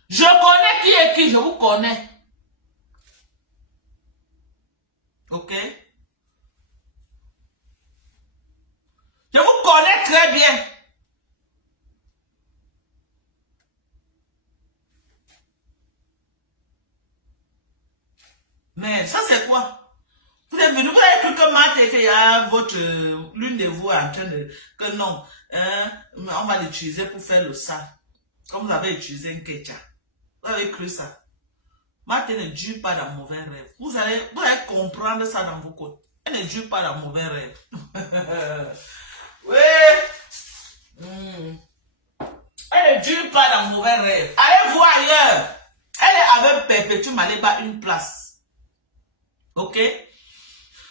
Je connais qui est qui, je vous connais. Ok? Je vous connais très bien. Mais ça, c'est quoi? Vous êtes venu, vous avez cru que Matt et qu'il y a l'une de vous est en train de, que non, on va l'utiliser pour faire le sang. Comme vous avez utilisé un ketchup. Vous avez cru ça. Matt ne dure pas dans mauvais rêve. Vous allez comprendre ça dans vos côtes. Elle ne dure pas dans mauvais rêve. Oui. Elle ne dure pas dans mauvais rêve. Allez voir ailleurs. Elle est avec Perpétuel Maleba une place. Ok?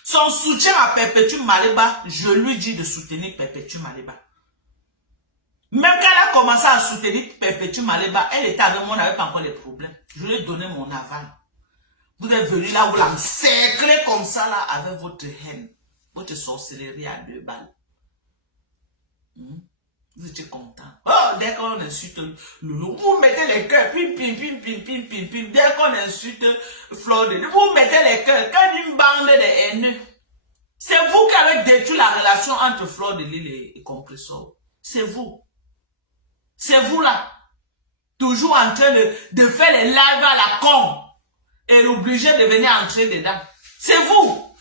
Son soutien à Perpétuel Maleba, je lui dis de soutenir Perpétuel Maleba. Même quand elle a commencé à soutenir Perpétuel Maleba, elle était avec moi, on n'avait pas encore les problèmes. Je lui ai donné mon aval. Vous êtes venu là, vous l'encerclez comme ça là, avec votre haine, votre sorcellerie à 2 balles. Vous étiez content. Oh, dès qu'on insulte Loulou, vous mettez les cœurs, pim, pim, pim, pim, pim, pim, pim. Dès qu'on insulte Fleur de Lys, vous mettez les cœurs, comme une bande de haineux. C'est vous qui avez détruit la relation entre Fleur de Lys et Compressor. C'est vous. C'est vous là. Toujours en train de faire les lives à la con. Et l'obliger de venir entrer dedans. C'est vous.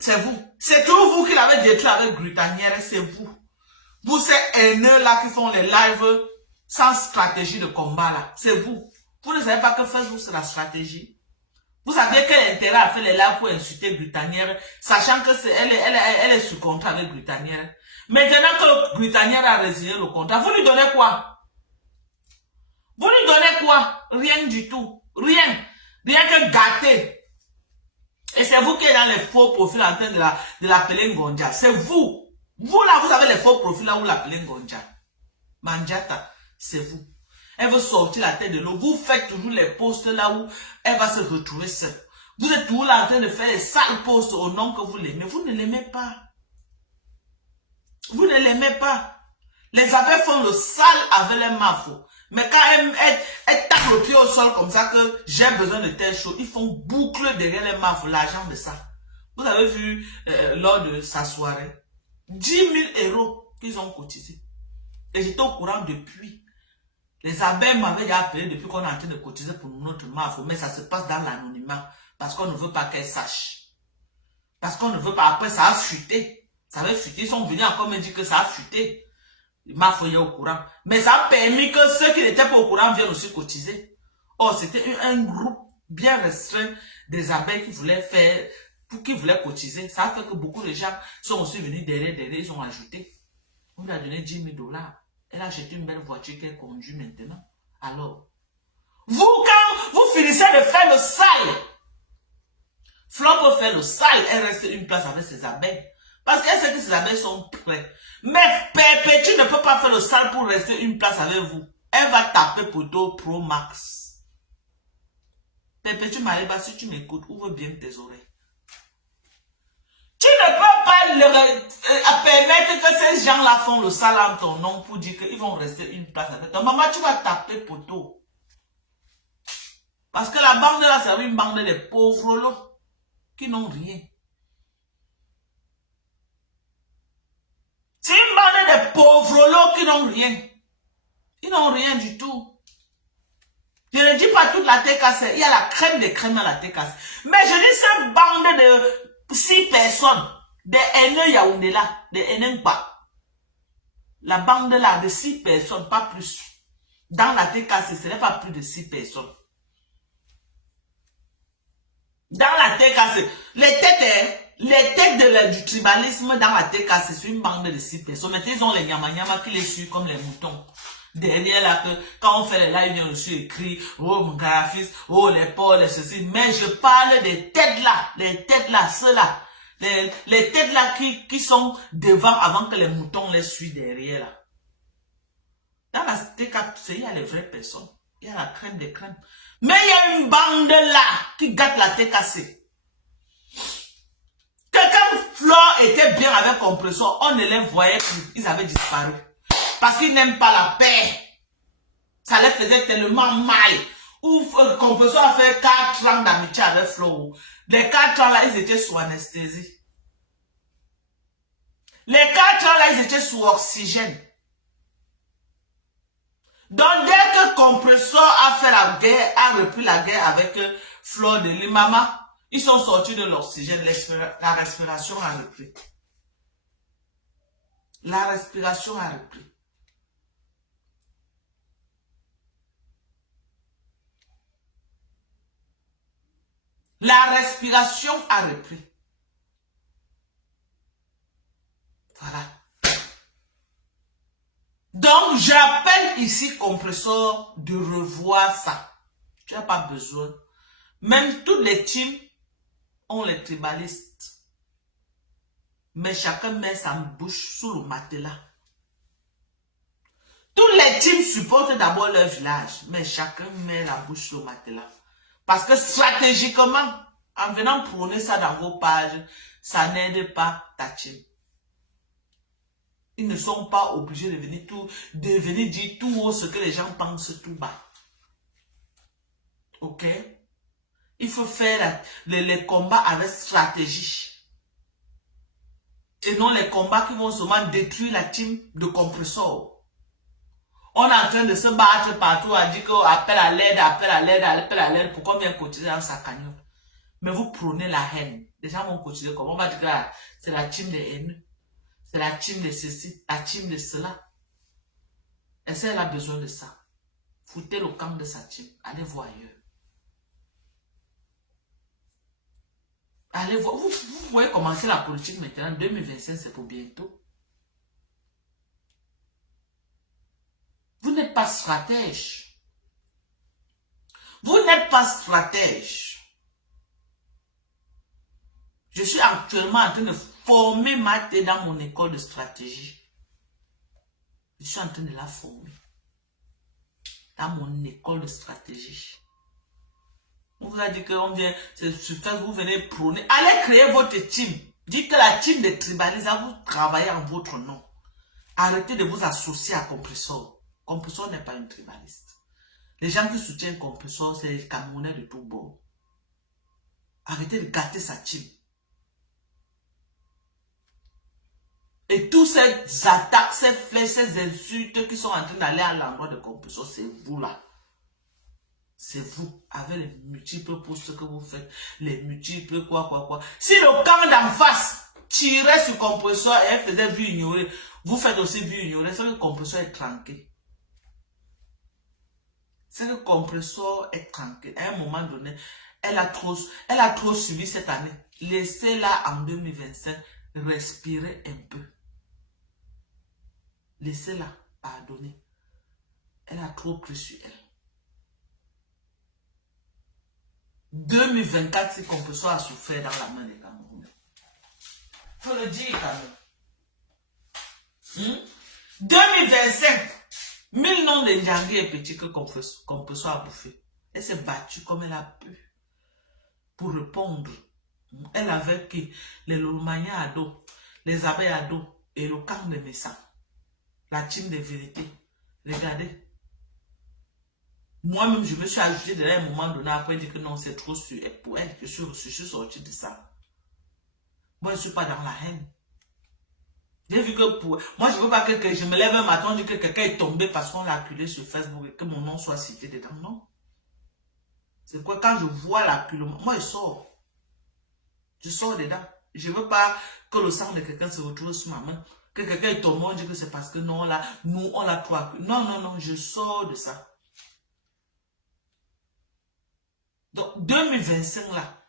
C'est vous. C'est toujours vous qui l'avez détruit avec Grutanière, c'est vous. Vous, ces haineux-là qui font les lives sans stratégie de combat, là. C'est vous. Vous ne savez pas que Facebook, c'est la stratégie. Vous savez quel intérêt a fait les lives pour insulter Grutanière, sachant que elle est sous contrat avec Grutanière. Maintenant que Grutanière a résilié le contrat, vous lui donnez quoi? Vous lui donnez quoi? Rien du tout. Rien. Rien que gâter. Et c'est vous qui êtes dans les faux profils en train de l'appeler Ngonja. C'est vous. Vous là, vous avez les faux profils là où vous l'appelez Ngonja. Manjata, c'est vous. Elle veut sortir la tête de l'eau. Vous faites toujours les posts là où elle va se retrouver seule. Vous êtes toujours là en train de faire les sales posts au nom que vous l'aimez. Vous ne l'aimez pas. Vous ne l'aimez pas. Les abeilles font le sale avec les mafos. Mais quand elles tapent le pied au sol comme ça que j'ai besoin de telle chose, ils font boucle derrière les mafos, l'argent de ça. Vous avez vu lors de sa soirée, 10 000 € qu'ils ont cotisé. Et j'étais au courant depuis. Les abeilles m'avaient déjà appelé depuis qu'on est en train de cotiser pour notre mafo, mais ça se passe dans l'anonymat parce qu'on ne veut pas qu'elles sachent. Parce qu'on ne veut pas. Après, ça a fuité. Ça avait fuité. Ils sont venus encore me dire que ça a fuité. M'a fouillé au courant. Mais ça a permis que ceux qui n'étaient pas au courant viennent aussi cotiser. Oh, c'était un groupe bien restreint des abeilles qui voulaient faire, qui voulaient cotiser. Ça a fait que beaucoup de gens sont aussi venus derrière, ils ont ajouté. On lui a donné 10 000 $. Elle a acheté une belle voiture qu'elle conduit maintenant. Alors, vous, quand vous finissez de faire le sale, Flo peut faire le sale, elle reste une place avec ses abeilles. Parce qu'elle sait que ses abeilles sont prêtes. Mais Perpétue ne peut pas faire le sale pour rester une place avec vous. Elle va taper poteau Pro Max. Perpétue Mariba, si tu m'écoutes, ouvre bien tes oreilles. Tu ne peux pas permettre que ces gens-là font le sale en ton nom pour dire qu'ils vont rester une place avec toi. Maman, tu vas taper poteau. Parce que la bande là, c'est une bande de pauvres lots qui n'ont rien. C'est une bande de pauvres lots qui n'ont rien. Ils n'ont rien du tout. Je ne dis pas toute la TKC. Il y a la crème des crèmes à la TKC. Mais je dis cette bande de 6 personnes. Des haineux Yaoundé là. Des haineux pas. La bande là de 6 personnes, pas plus. Dans la TKC, ce n'est pas plus de 6 personnes. Dans la TKC, les têtes du tribalisme dans la TKC, c'est une bande de 6 personnes. Mais ils ont les nyama qui les suivent comme les moutons. Derrière là, quand on fait les lives, il y a aussi écrit, oh mon graphiste, oh les pôles, ceci. Mais je parle des têtes là, les têtes là, ceux-là. Les têtes là qui sont devant avant que les moutons les suivent derrière là. Dans la TKC, il y a les vraies personnes. Il y a la crème des crèmes. Mais il y a une bande là qui gâte la TKC. Que quand Flore était bien avec Compressor, on ne les voyait plus. Ils avaient disparu. Parce qu'ils n'aiment pas la paix. Ça les faisait tellement mal. Ou Compressor a fait 4 ans d'amitié avec Flore. Les 4 ans là, ils étaient sous anesthésie. Les 4 ans là, ils étaient sous oxygène. Donc, dès que Compressor a fait la guerre, a repris la guerre avec Flore de Limama, ils sont sortis de l'oxygène, la respiration a repris. La respiration a repris. La respiration a repris. Voilà. Donc, j'appelle ici Compressor de revoir ça. Tu n'as pas besoin. Même toutes les teams ont les tribalistes. Mais chacun met sa bouche sous le matelas. Tous les teams supportent d'abord leur village. Mais chacun met la bouche sous le matelas. Parce que stratégiquement, en venant prôner ça dans vos pages, ça n'aide pas ta team. Ils ne sont pas obligés de venir dire tout haut ce que les gens pensent tout bas. Ok? Il faut faire les combats avec stratégie. Et non les combats qui vont seulement détruire la team de Compressor. On est en train de se battre partout à dire qu'on appelle à l'aide, appelle à l'aide, appelle à l'aide. Pourquoi bien cotiser dans sa cagnotte? Mais vous prônez la haine. Les gens vont continuer comme on va dire que c'est la team des haineux. C'est la team de ceci, la team de cela. Et si elle a besoin de ça, foutez le camp de sa team. Allez voir ailleurs. Allez voir. Vous pouvez commencer la politique maintenant. 2025, c'est pour bientôt. Vous n'êtes pas stratège. Vous n'êtes pas stratège. Je suis actuellement en train de former ma tête dans mon école de stratégie. Je suis en train de la former. Dans mon école de stratégie. On vous a dit qu'on vient sur Facebook, vous venez prôner. Allez créer votre team. Dites que la team des tribalistes, vous travaillez en votre nom. Arrêtez de vous associer à Compressor. Compressor n'est pas une tribaliste. Les gens qui soutiennent Compressor, c'est les Camerounais de tout bord. Arrêtez de gâter sa team. Et tous ces attaques, ces flèches, ces insultes qui sont en train d'aller à l'endroit de Compressor, c'est vous là. C'est vous, avec les multiples postes que vous faites, les multiples quoi. Si le camp d'en face tirait sur Compressor et elle faisait vue ignorée, vous faites aussi vue ignorée, c'est que Compressor est tranquille. C'est que Compressor est tranquille. À un moment donné, elle a trop subi cette année. Laissez-la en 2025 respirer un peu. Laissez-la pardonner. Elle a trop pris sur elle. 2024, si Compressor a souffert dans la main des Camerounais. Faut le dire quand même. 2025, 1000 noms de Ndjangi et petits que Compressor a bouffé. Elle s'est battue comme elle a pu pour répondre. Elle avait qui les Lomania à dos, les abeilles à dos et le camp de Messa. La team de vérité. Regardez. Moi-même, je me suis ajouté de là à un moment donné après dire que non, c'est trop sûr. Et pour elle, je suis sorti de ça. Moi, je ne suis pas dans la haine. J'ai vu que pour... Moi, je ne veux pas que je me lève un matin et que quelqu'un est tombé parce qu'on l'a acculé sur Facebook et que mon nom soit cité dedans. Non. C'est quoi quand je vois l'acculement, moi, je sors. Je sors dedans. Je ne veux pas que le sang de quelqu'un se retrouve sur ma main. Que quelqu'un est tombé, on dit que c'est parce que non, là, nous, on l'a trop acculé. Non, je sors de ça. Donc, 2025 là,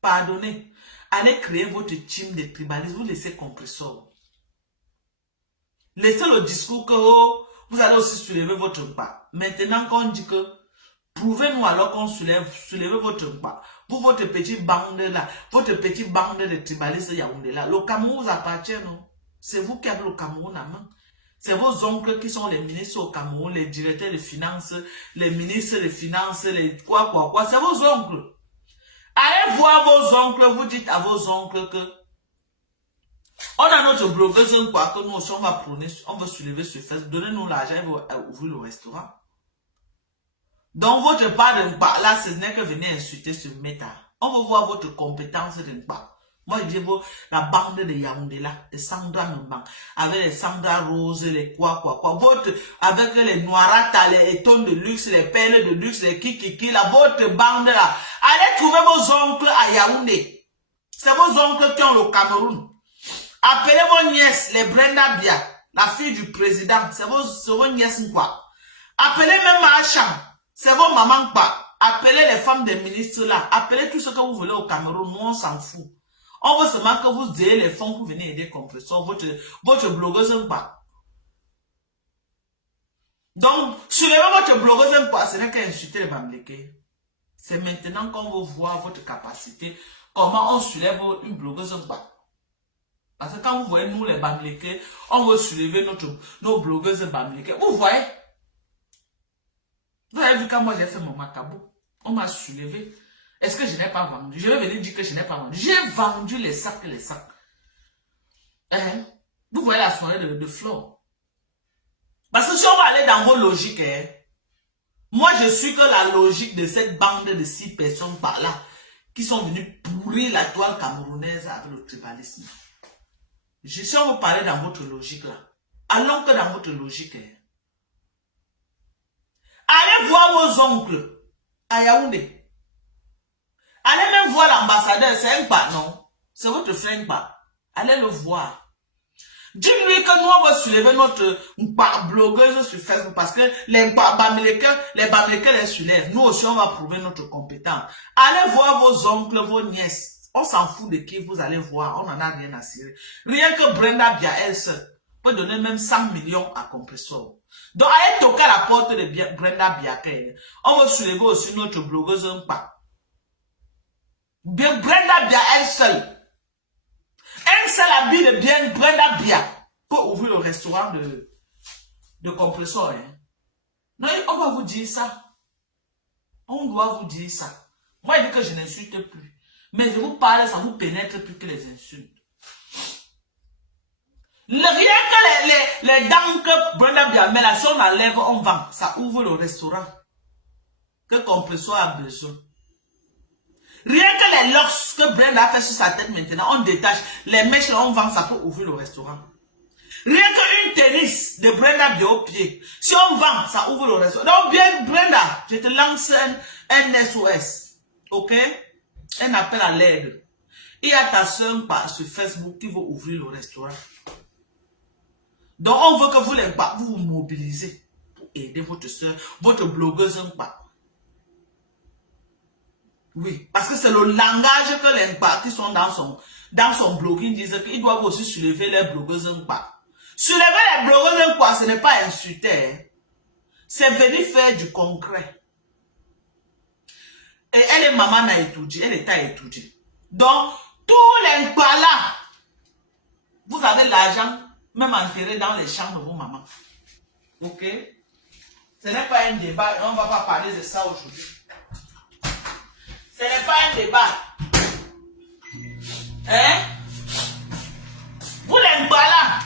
pardonnez, allez créer votre team de tribalistes, vous laissez Compressor. Laissez le discours que oh, vous allez aussi soulever votre pas. Maintenant qu'on dit que, prouvez-nous alors qu'on soulève votre pas. Vous, votre petite bande là, votre petite bande de tribalistes Yaoundé là, le Cameroun vous appartient, non? C'est vous qui avez le Cameroun en main. C'est vos oncles qui sont les ministres au Cameroun, les directeurs de finances, les ministres des finances, les quoi. C'est vos oncles. Allez voir vos oncles, vous dites à vos oncles que on a notre blogueuse quoi que nous aussi on va prôner, on va soulever sur Facebook, donnez-nous l'argent et ouvrir le restaurant. Donc votre part de pas là, ce n'est que venir insulter sur Meta. On veut voir votre compétence de pas. Moi, je dis, la bande de Yaoundé là, de Sandra Mbang, avec les Sandra Rose, les quoi. Avec les Noirata, les étones de luxe, les perles de luxe, les kikiki, la votre bande là. Allez trouver vos oncles à Yaoundé. C'est vos oncles qui ont le Cameroun. Appelez vos nièces, les Brenda Bia, la fille du président. C'est vos nièces quoi. Appelez même Acham. C'est vos mamans quoi. Appelez les femmes des ministres là. Appelez tout ce que vous voulez au Cameroun. Nous, on s'en fout. On veut seulement que vous ayez les fonds pour venir aider Compressor, votre blogueuse pas. Donc, soulevez votre blogueuse pas, ce n'est qu'à insulter les Bamlékés. C'est maintenant qu'on veut voir votre capacité, comment on soulève une blogueuse pas. Parce que quand vous voyez nous les Bamlékés, on veut soulever nos blogueuses Bamlékés. Vous voyez? Vous avez vu quand moi j'ai fait mon macabou, on m'a soulevé. Est-ce que je n'ai pas vendu? Je vais venir dire que je n'ai pas vendu. J'ai vendu les sacs et les sacs. Vous voyez la soirée de Flo. Parce que si on va aller dans vos logiques, moi je suis que la logique de cette bande de 6 personnes par là qui sont venues pourrir la toile camerounaise avec le tribalisme. Si on veut parler dans votre logique là, allons que dans votre logique. Allez voir vos oncles à Yaoundé. Allez même voir l'ambassadeur, c'est un pas, non? C'est votre frère pas. Allez le voir. Dis-lui que nous, on va soulever notre blogueuse sur Facebook parce que les Bamileke les soulèvent. Nous aussi, on va prouver notre compétence. Allez voir vos oncles, vos nièces. On s'en fout de qui vous allez voir. On n'en a rien à cirer. Rien que Brenda Bia, elle seule, peut donner même 100 millions à Compressor. Donc, allez toquer à la porte de Brenda Bia. On va soulever aussi notre blogueuse Brenda Bia, elle seule. Un seul habit de bien Brenda Bia pour ouvrir le restaurant de Compressor. Hein. Non, on va vous dire ça. On doit vous dire ça. Moi, je dis que je n'insulte plus. Mais je vous parle, ça vous pénètre plus que les insultes. Rien que les dents que Brenda Bia met là, si on enlève, on vend. Ça ouvre le restaurant que Compressor a besoin. Rien que les locks que Brenda a fait sur sa tête maintenant, on détache. Les mèches, on vend ça pour ouvrir le restaurant. Rien qu'une tennis de Brenda Bia au pied. Si on vend, ça ouvre le restaurant. Donc bien, Brenda, je te lance un SOS. Ok? Un appel à l'aide. Il y a ta soeur sur Facebook qui veut ouvrir le restaurant. Donc on veut que vous vous mobilisez pour aider votre soeur, votre blogueuse. Oui, parce que c'est le langage que les qui sont dans son blogging disent qu'ils doivent aussi soulever les blogueuses. Soulever les blogueuses, ce n'est pas insulter. C'est venir faire du concret. Et elle est maman à étudier, elle est à étudier. Donc, tous les là, vous avez l'argent, même enterré dans les champs de vos mamans. Ok? Ce n'est pas un débat, on ne va pas parler de ça aujourd'hui. Ce n'est pas un débat. Hein? Vous n'êtes pas là.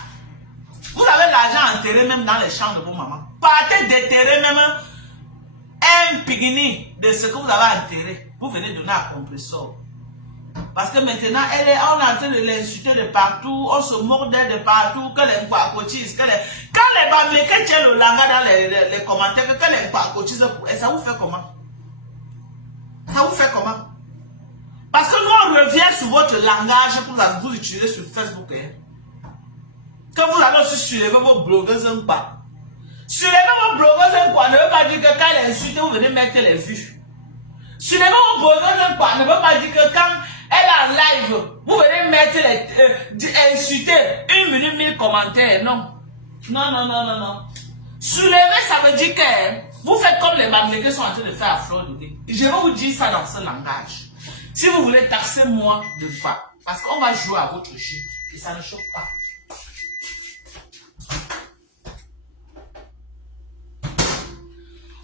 Vous avez l'argent enterré même dans les champs de vos mamans. Partez déterrer même un pigini de ce que vous avez enterré. Vous venez donner à Compressor. Parce que maintenant, on est en train de l'insulter de partout. On se moque d'elle de partout. Que les mpacotisent. Quand les Bamileke tiennent le langage dans les commentaires, que les mpacotisent, ça vous fait comment? Ça vous fait comment? Parce que nous, on revient sur votre langage que vous utilisez sur Facebook. Hein? Que vous allez aussi soulever vos blogueuses un pas. Soulever vos blogueuses un pas ne veut pas dire que quand elle insulte, vous venez mettre les vues. Soulever vos blogueuses un pas ne veut pas dire que quand elle est en live, vous venez mettre les insulter 1 minute 1000 commentaires. Non. Non, non, non, non, non. Soulever, ça veut dire que vous faites comme les Bamileke sont en train de faire à fleur de nez. Je vais vous dire ça dans ce langage. Si vous voulez taxer moi de pas, parce qu'on va jouer à votre jeu et ça ne choque pas.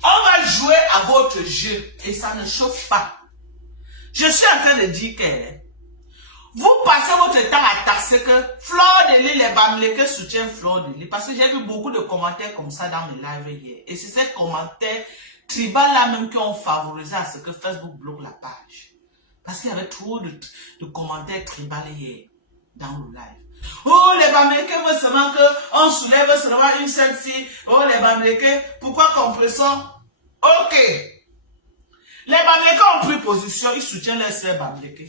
On va jouer à votre jeu et ça ne chauffe pas. Je suis en train de dire que vous passez votre temps à taxer que Fleur de Lys, les Bamileke soutiennent Fleur de Lys. Parce que j'ai vu beaucoup de commentaires comme ça dans mes lives hier. Et c'est ces commentaires tribal là même qui ont favorisé à ce que Facebook bloque la page. Parce qu'il y avait trop de commentaires tribal hier dans le live. Oh, les Bamileke veulent seulement qu'on soulève seulement une seule fille. Oh, les Bamileke, pourquoi Compressor? Ok. Les Bamileke ont pris position, ils soutiennent les sœurs Bamileke.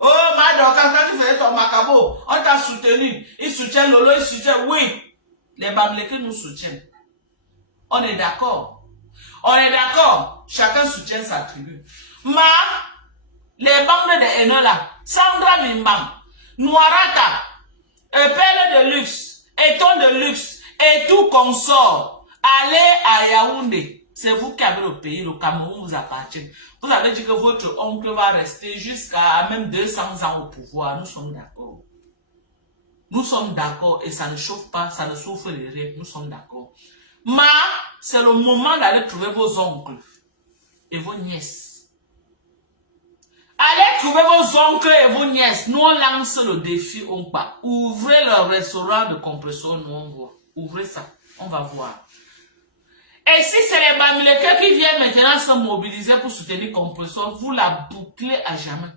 Oh, Madon, quand tu faisais ton macabo, on t'a soutenu. Ils soutiennent Lolo, ils soutiennent, oui. Les Bamileke nous soutiennent. On est d'accord. On est d'accord. Chacun soutient sa tribu. Mais, les bandes de haineux là, Sandra Mimbam, Noirata, Pelle de luxe, Eton de luxe, et tout consort, allez à Yaoundé. C'est vous qui avez le pays, le Cameroun vous appartient. Vous avez dit que votre oncle va rester jusqu'à même 200 ans au pouvoir. Nous sommes d'accord. Nous sommes d'accord et ça ne chauffe pas, ça ne souffre de rien. Nous sommes d'accord. Mais c'est le moment d'aller trouver vos oncles et vos nièces. Allez trouver vos oncles et vos nièces. Nous on lance le défi, on part. Ouvrez le restaurant de Compressor, nous on voit. Ouvrez ça, on va voir. Et si c'est les Bamileke qui viennent maintenant se mobiliser pour soutenir Compressor, vous la bouclez à jamais.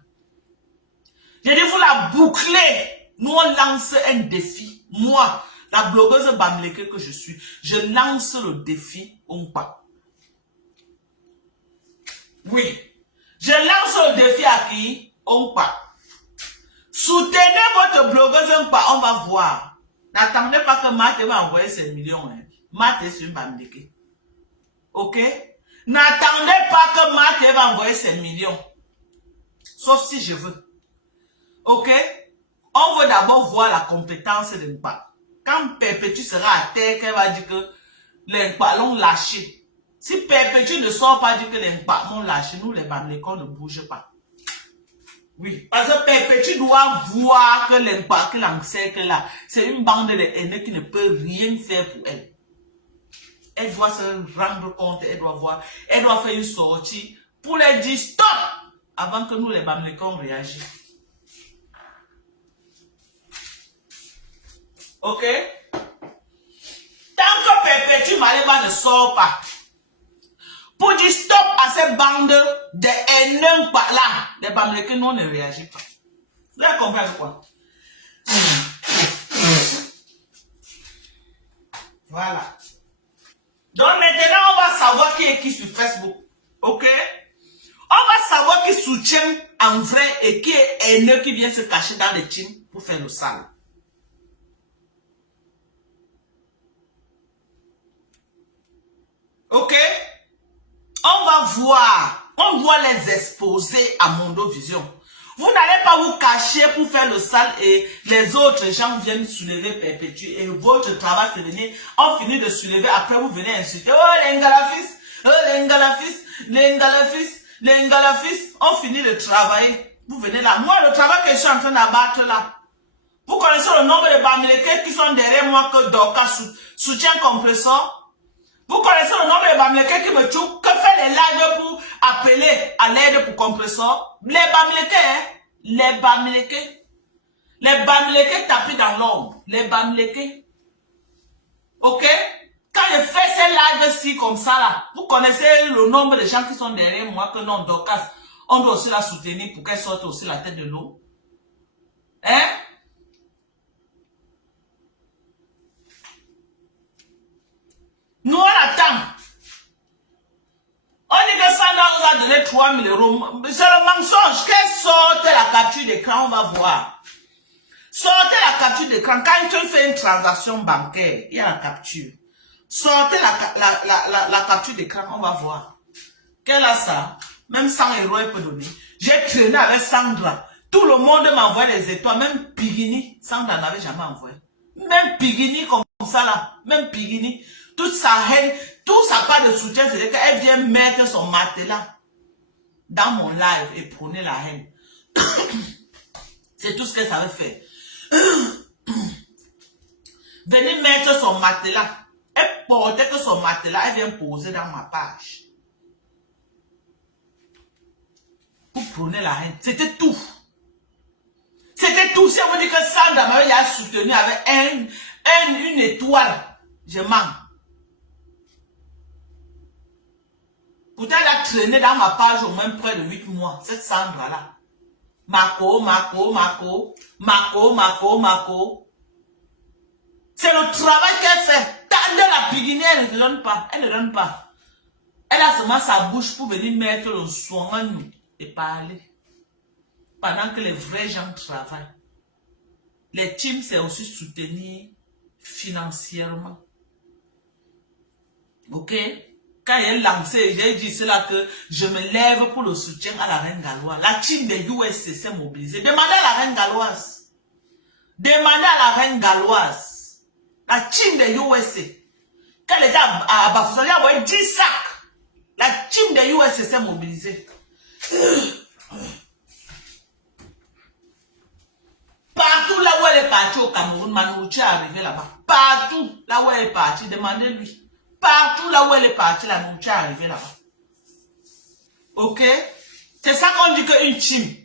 Je dis vous la bouclez. Nous on lance un défi. Moi, la blogueuse Bamileke que je suis, je lance le défi on pas. Oui. Je lance le défi à qui? On pas. Soutenez votre blogueuse, on va voir. N'attendez pas que Matt va envoyer ses millions. Hein. Matt est sur une bamdeke. Ok? N'attendez pas que Matt va envoyer ses millions. Sauf si je veux. Ok? On veut d'abord voir la compétence de l'Impa. Quand Perpétue sera à terre, qu'elle va dire que l'Impa l'ont lâché. Si Perpétue ne sort pas dire que l'Impa l'ont lâché, nous les Bamlécons ne bougent pas. Oui, parce que Perpétue doit voir que l'Impa qui l'encercle là, c'est une bande de haineux qui ne peut rien faire pour elle. Elle doit se rendre compte, elle doit voir, elle doit faire une sortie pour les dire stop avant que nous les Bamlécons réagissent. Ok? Tant que Perpétue Maléba ne sort pas, pour dire stop à cette bande de haineux par là, les Bamlécons ne réagissent pas. Vous avez compris quoi? Voilà. Donc maintenant, on va savoir qui est qui sur Facebook. Ok? On va savoir qui soutient en vrai et qui est haineux qui vient se cacher dans les teams pour faire le sale. Ok? On va voir, on doit les exposer à Mondovision. Vous n'allez pas vous cacher pour faire le sale et les autres gens viennent soulever Perpétue et votre travail c'est venir, on finit de soulever, après vous venez insulter, oh les Ngalafis, oh les Ngalafis, les Ngalafis, les Ngalafis, on finit de travailler, vous venez là. Moi le travail que je suis en train d'abattre là, vous connaissez le nombre de Bamlékés qui sont derrière moi que Dorka soutient compresseur. Vous connaissez le nombre de Bamlékés qui me tuent, que fait les lives pour appeler à l'aide pour compresseur? Les Bamlékés, hein? Les Bamlékés. Les Bamlékés tapis dans l'ombre. Les Bamlékés. Ok? Quand je fais ces lives-ci comme ça, là, vous connaissez le nombre de gens qui sont derrière moi que non, Dorcas, on doit aussi la soutenir pour qu'elle sorte aussi la tête de l'eau. Hein? Nous, on attend. On dit que Sandra nous a donné 3 000 €. C'est le mensonge. Qu'elle sorte la capture d'écran, on va voir. Sortez la capture d'écran. Quand tu fais une transaction bancaire, il y a la capture. Sortez la capture d'écran, on va voir. Qu'elle a ça. Même 100 €, elle peut donner. J'ai traîné avec Sandra. Tout le monde m'envoie des étoiles. Même Pigini, Sandra n'avait jamais envoyé. Même Pigini comme ça là. Même Pigini. Toute sa haine, tout sa part de soutien, c'est qu'elle vient mettre son matelas dans mon live et prôner la haine. C'est tout ce qu'elle savait faire. Venez mettre son matelas. Elle portait que son matelas, elle vient poser dans ma page. Pour prôner la haine. C'était tout. C'était tout. Si on me dit que Sandra m'avait soutenu avec une étoile, je mens. Pourtant, elle a traîné dans ma page au moins près de 8 mois. Cette Sandra-là. Mako. C'est le travail qu'elle fait. Tandis la Pigini, elle ne donne pas. Elle ne donne pas. Elle a seulement sa bouche pour venir mettre le soin en nous et parler. Pendant que les vrais gens travaillent. Les teams, c'est aussi soutenir financièrement. Ok? Quand elle lancé, j'ai dit cela que je me lève pour le soutien à la reine galloise. La team des USC s'est mobilisée. Demandez à la reine galloise. Demandez à la reine galloise. La team des USC. Quand elle était à Bafoussam, elle a envoyé 10 sacs. La team des USC s'est mobilisée. Partout là où elle est partie au Cameroun, Manouchi est arrivé là-bas. Partout là où elle est partie, demandez-lui. Partout là où elle est partie, la Manouchi est arrivée là-bas. Ok? C'est ça qu'on dit qu'une team.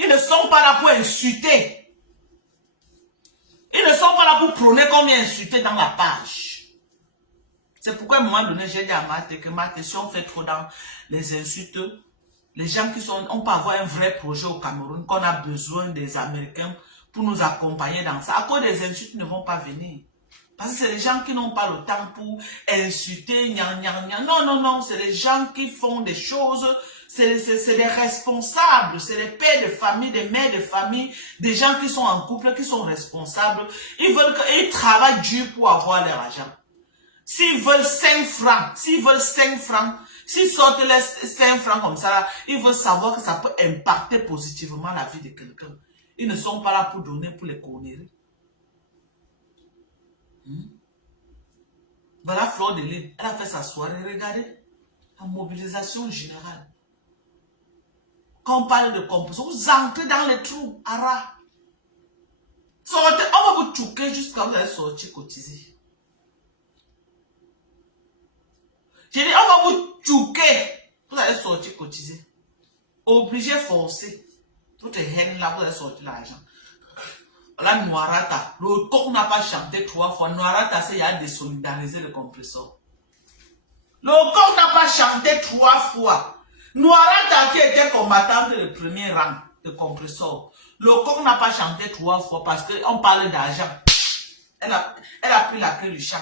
Ils ne sont pas là pour insulter. Ils ne sont pas là pour prôner comme ils insulter dans la page. C'est pourquoi à un moment donné, j'ai dit à Marthe que Marthe, si on fait trop dans les insultes, les gens qui sont, on peut avoir un vrai projet au Cameroun, qu'on a besoin des Américains pour nous accompagner dans ça. À cause des insultes, ils ne vont pas venir. Parce que c'est les gens qui n'ont pas le temps pour insulter, gna gna gna. Non, non, non, c'est les gens qui font des choses, c'est les responsables, c'est les pères de famille, des mères de famille, des gens qui sont en couple, qui sont responsables. Ils travaillent dur pour avoir leur argent. S'ils veulent 5 francs, s'ils sortent les 5 francs comme ça, ils veulent savoir que ça peut impacter positivement la vie de quelqu'un. Ils ne sont pas là pour donner pour les conneries. Voilà Fleur de Lys, elle a fait sa soirée, regardez, la mobilisation générale. Quand on parle de composition, vous entrez dans les trous, ara. Sortez, on va vous touquer jusqu'à vous allez sortir cotiser. J'ai dit, on va vous touquer, vous allez sortir cotiser. Obligé, forcé. Toutes les haines là, vous allez sortir l'argent. La Noirata, le coq n'a pas chanté 3 fois. Noirata, c'est il y a désolidariser le compresseur. Le coq n'a pas chanté 3 fois. Noirata qui était combattante de premier rang de compresseur. Le coq n'a pas chanté 3 fois parce qu'on parle d'argent. Elle a pris la clé du champ.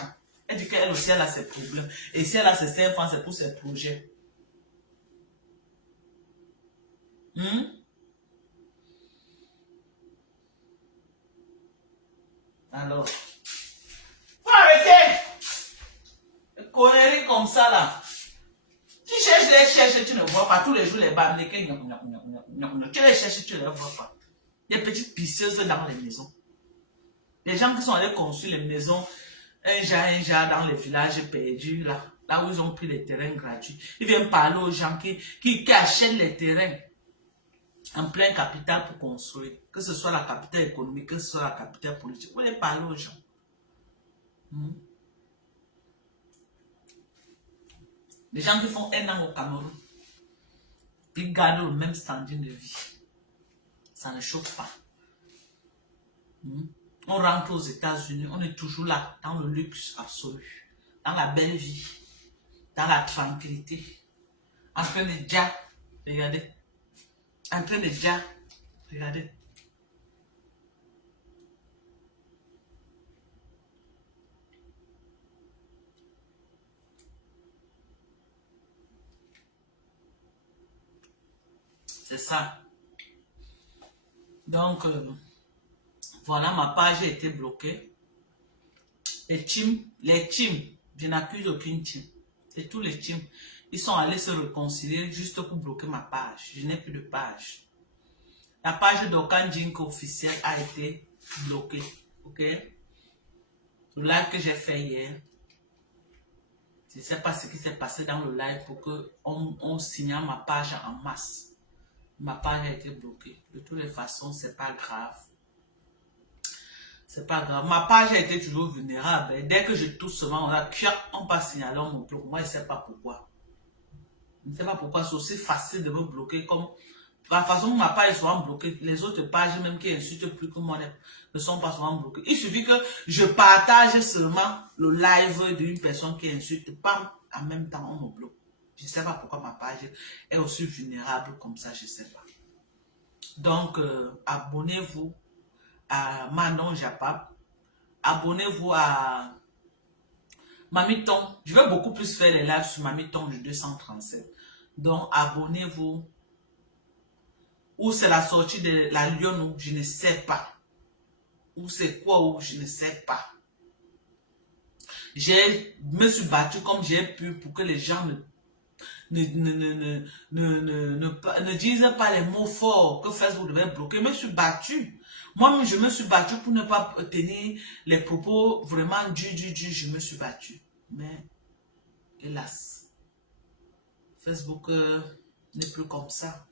Elle dit qu'elle aussi, elle a ses problèmes. Et si elle a ses 5 francs, c'est pour ses projets. Alors, faut arrêter. Les conneries comme ça là. Tu cherches, tu ne vois pas. Tous les jours, les bamlékés, tu les cherches, tu ne les vois pas. Des petites pisseuses dans les maisons. Les gens qui sont allés construire les maisons, un genre dans les villages perdus, là où ils ont pris les terrains gratuits. Ils viennent parler aux gens qui achètent les terrains en plein capital pour construire. Que ce soit la capitale économique, que ce soit la capitale politique. Vous allez parler aux gens. Les gens qui font 1 an au Cameroun, ils gardent le même standing de vie. Ça ne chauffe pas. On rentre aux États-Unis, on est toujours là, dans le luxe absolu, dans la belle vie, dans la tranquillité, en train de dire, regardez, en train de dire, regardez. C'est ça. Donc, voilà, ma page a été bloquée. Les teams, je n'accuse aucune team. C'est tous les teams. Ils sont allés se réconcilier juste pour bloquer ma page. Je n'ai plus de page. La page d'Okan Jink officielle a été bloquée. Ok? Le live que j'ai fait hier, je ne sais pas ce qui s'est passé dans le live pour qu'on signale ma page en masse. Ma page a été bloquée. De toutes les façons, c'est pas grave. C'est pas grave. Ma page a été toujours vulnérable. Et dès que je touche seulement, on passe signaler mon bloc. Moi, je ne sais pas pourquoi. Je ne sais pas pourquoi c'est aussi facile de me bloquer comme... De la façon dont ma page est souvent bloquée, les autres pages même qui insultent plus que moi ne sont pas souvent bloquées. Il suffit que je partage seulement le live d'une personne qui insulte, pas en même temps on me bloque. Je ne sais pas pourquoi ma page est aussi vulnérable comme ça, je ne sais pas. Donc, abonnez-vous à Manon Japap. Abonnez-vous à Mamiton. Je vais beaucoup plus faire les lives sur Mamiton du 237. Donc, abonnez-vous. Ou c'est la sortie de la Lyon, je ne sais pas. Ou c'est quoi, ou je ne sais pas. Je me suis battu comme j'ai pu pour que les gens ne disent pas les mots forts que Facebook devait bloquer. Je me suis battu. Moi, je me suis battu pour ne pas tenir les propos vraiment durs. Je me suis battu. Mais, hélas, Facebook n'est plus comme ça.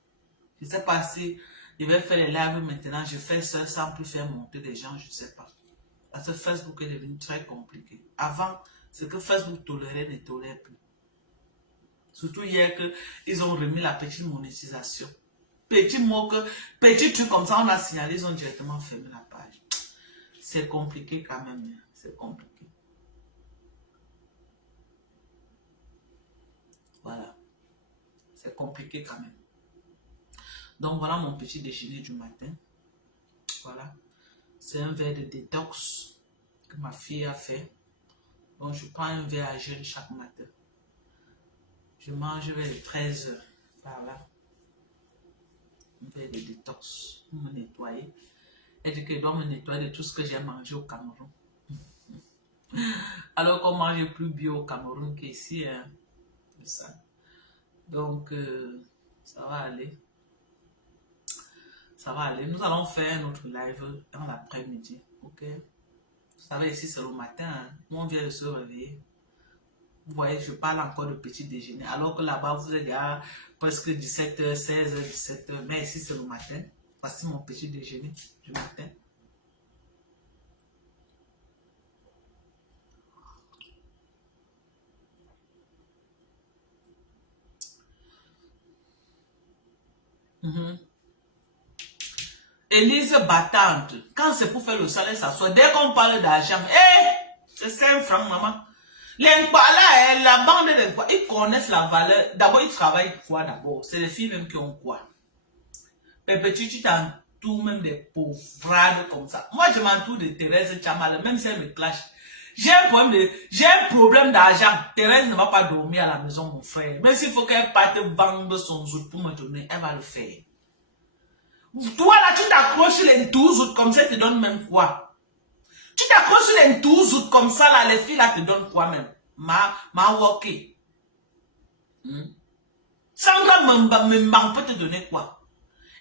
Je ne sais pas si je vais faire les lives maintenant. Je fais ça sans plus faire monter des gens. Je ne sais pas. Parce que Facebook est devenu très compliqué. Avant, ce que Facebook tolérait ne tolère plus. Surtout hier qu'ils ont remis la petite monétisation. Petit truc comme ça, on a signalé, ils ont directement fermé la page. C'est compliqué quand même. C'est compliqué. Voilà. C'est compliqué quand même. Donc voilà mon petit déjeuner du matin. Voilà. C'est un verre de détox. que ma fille a fait. Donc, je prends un verre à jeûne chaque matin. Je mange vers les 13 heures, par là. Un verre de détox pour me nettoyer. Elle dit que je dois me nettoyer de tout ce que j'ai mangé au Cameroun. Alors qu'on mange plus bio au Cameroun qu'ici. Hein. C'est ça. Donc, ça va aller. Ça va aller. Nous allons faire notre live dans l'après-midi. Ok? Vous savez, ici, c'est le matin. Hein. Nous, on vient de se réveiller. Vous voyez, je parle encore de petit déjeuner. Alors que là-bas, vous êtes déjà presque 17h, 16h, 17h. Mais ici, c'est le matin. Voici mon petit déjeuner du matin. Élise battante. Quand c'est pour faire le salaire, ça soit. Dès qu'on parle d'argent, c'est 5 francs, maman. Les là, la bande de ils connaissent la valeur. D'abord, ils travaillent quoi d'abord? C'est les filles même qui ont quoi? Mais petit, tu t'entoures même des pauvrades comme ça. Moi, je m'entoure de Thérèse Chamal, même si elle me clash. J'ai un problème d'argent. Thérèse ne va pas dormir à la maison, mon frère. Même s'il faut qu'elle parte vendre son zout pour me donner, elle va le faire. Toi là, tu t'accroches sur les 12 autres comme ça, tu te donnes même quoi? Tu t'accroches sur les 12 autres comme ça, là, les filles là te donnent quoi même? Ma walkie. Sandra Mimbang peut te donner quoi?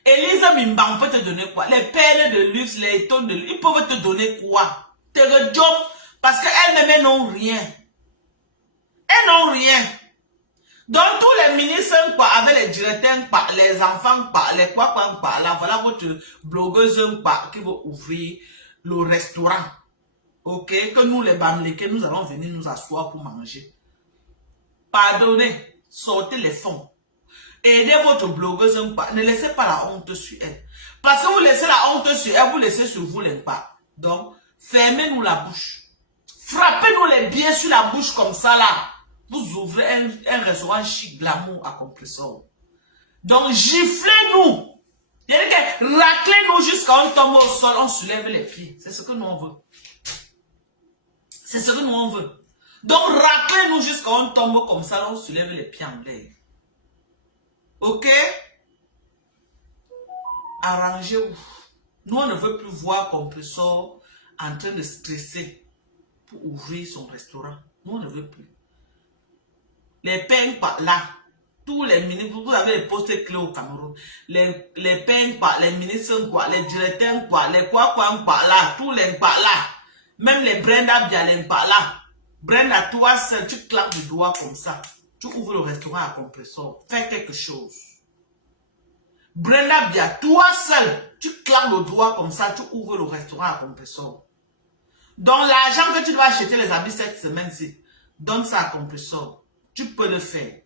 Elisa Mimbang peut te donner quoi? Les perles de luxe, les tonnes de luxe, ils peuvent te donner quoi? Te job parce qu'elles-mêmes n'ont rien. Elles n'ont rien. Donc tous les ministres, quoi, avec les directeurs, quoi, les enfants, quoi, les quoi, là, voilà votre blogueuse, quoi, qui va ouvrir le restaurant. Ok? Que nous, les Bamlékés, nous allons venir nous asseoir pour manger. Pardonnez, sortez les fonds. Aidez votre blogueuse, quoi. Ne laissez pas la honte sur elle. Parce que vous laissez la honte sur elle, vous laissez sur vous les pas. Donc, fermez-nous la bouche. Frappez-nous les biens sur la bouche comme ça, là. Vous ouvrez un restaurant chic, glamour à compresseur. Donc, giflez-nous. Raclez-nous jusqu'à on tombe au sol, on soulève les pieds. C'est ce que nous on veut. C'est ce que nous on veut. Donc, raclez-nous jusqu'à on tombe comme ça, on soulève les pieds en l'air. Ok? Arrangez-vous. Nous, on ne veut plus voir compresseur en train de stresser pour ouvrir son restaurant. Nous, on ne veut plus. Les pains par là, tous les ministres, vous avez les postes clés au Cameroun, les pains par, les ministres quoi, les directeurs quoi, les quoi par là, tous les par là, même les Brenda bien les par là. Brenda, toi seul, tu claques du doigt comme ça, tu ouvres le restaurant à compresseur, fais quelque chose. Brenda bien, toi seul, tu claques le doigt comme ça, tu ouvres le restaurant à compresseur. Donc l'argent que tu dois acheter les habits cette semaine-ci, donne ça à compresseur. Tu peux le faire.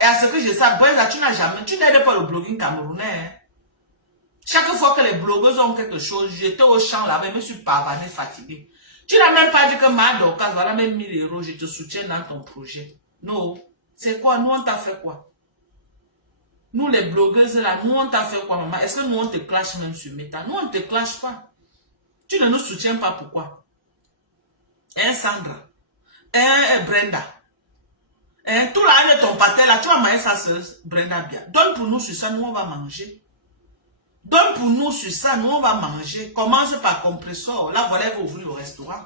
Et à ce que je sais, Brenda, tu n'aides pas le blogging camerounais. Hein? Chaque fois que les blogueurs ont quelque chose, j'étais au champ là-bas, je me suis pavané, fatigué. Tu n'as même pas dit que ma Dorcas, voilà même 1000 €, je te soutiens dans ton projet. Non. C'est quoi? Nous, on t'a fait quoi? Nous, les blogueuses là, nous, on t'a fait quoi, maman? Est-ce que nous, on te clash même sur Meta? Nous, on ne te clash pas. Tu ne nous soutiens pas, pourquoi? Hein, Sandra? Hein, Brenda? Hein, tout là, ton pâté là, tu vas manger ça seul, Brenda bien. Donne pour nous sur ça, nous on va manger. Donne pour nous sur ça, nous on va manger. Commence par compresseur. Là, voilà, elle va ouvrir le restaurant.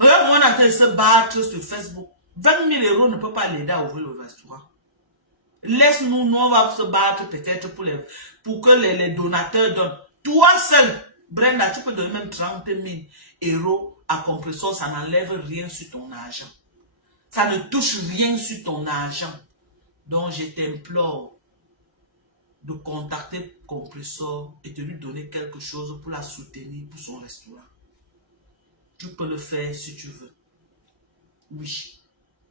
Regarde, moi, on est en train de se battre sur Facebook. 20 000 € ne peut pas l'aider à ouvrir le restaurant. Laisse-nous, nous on va se battre peut-être pour que les donateurs donnent. Toi seul, Brenda, tu peux donner même 30 000 € à compresseur, ça n'enlève rien sur ton argent. Ça ne touche rien sur ton argent. Donc, je t'implore de contacter Compresseur et de lui donner quelque chose pour la soutenir pour son restaurant. Tu peux le faire si tu veux. Oui.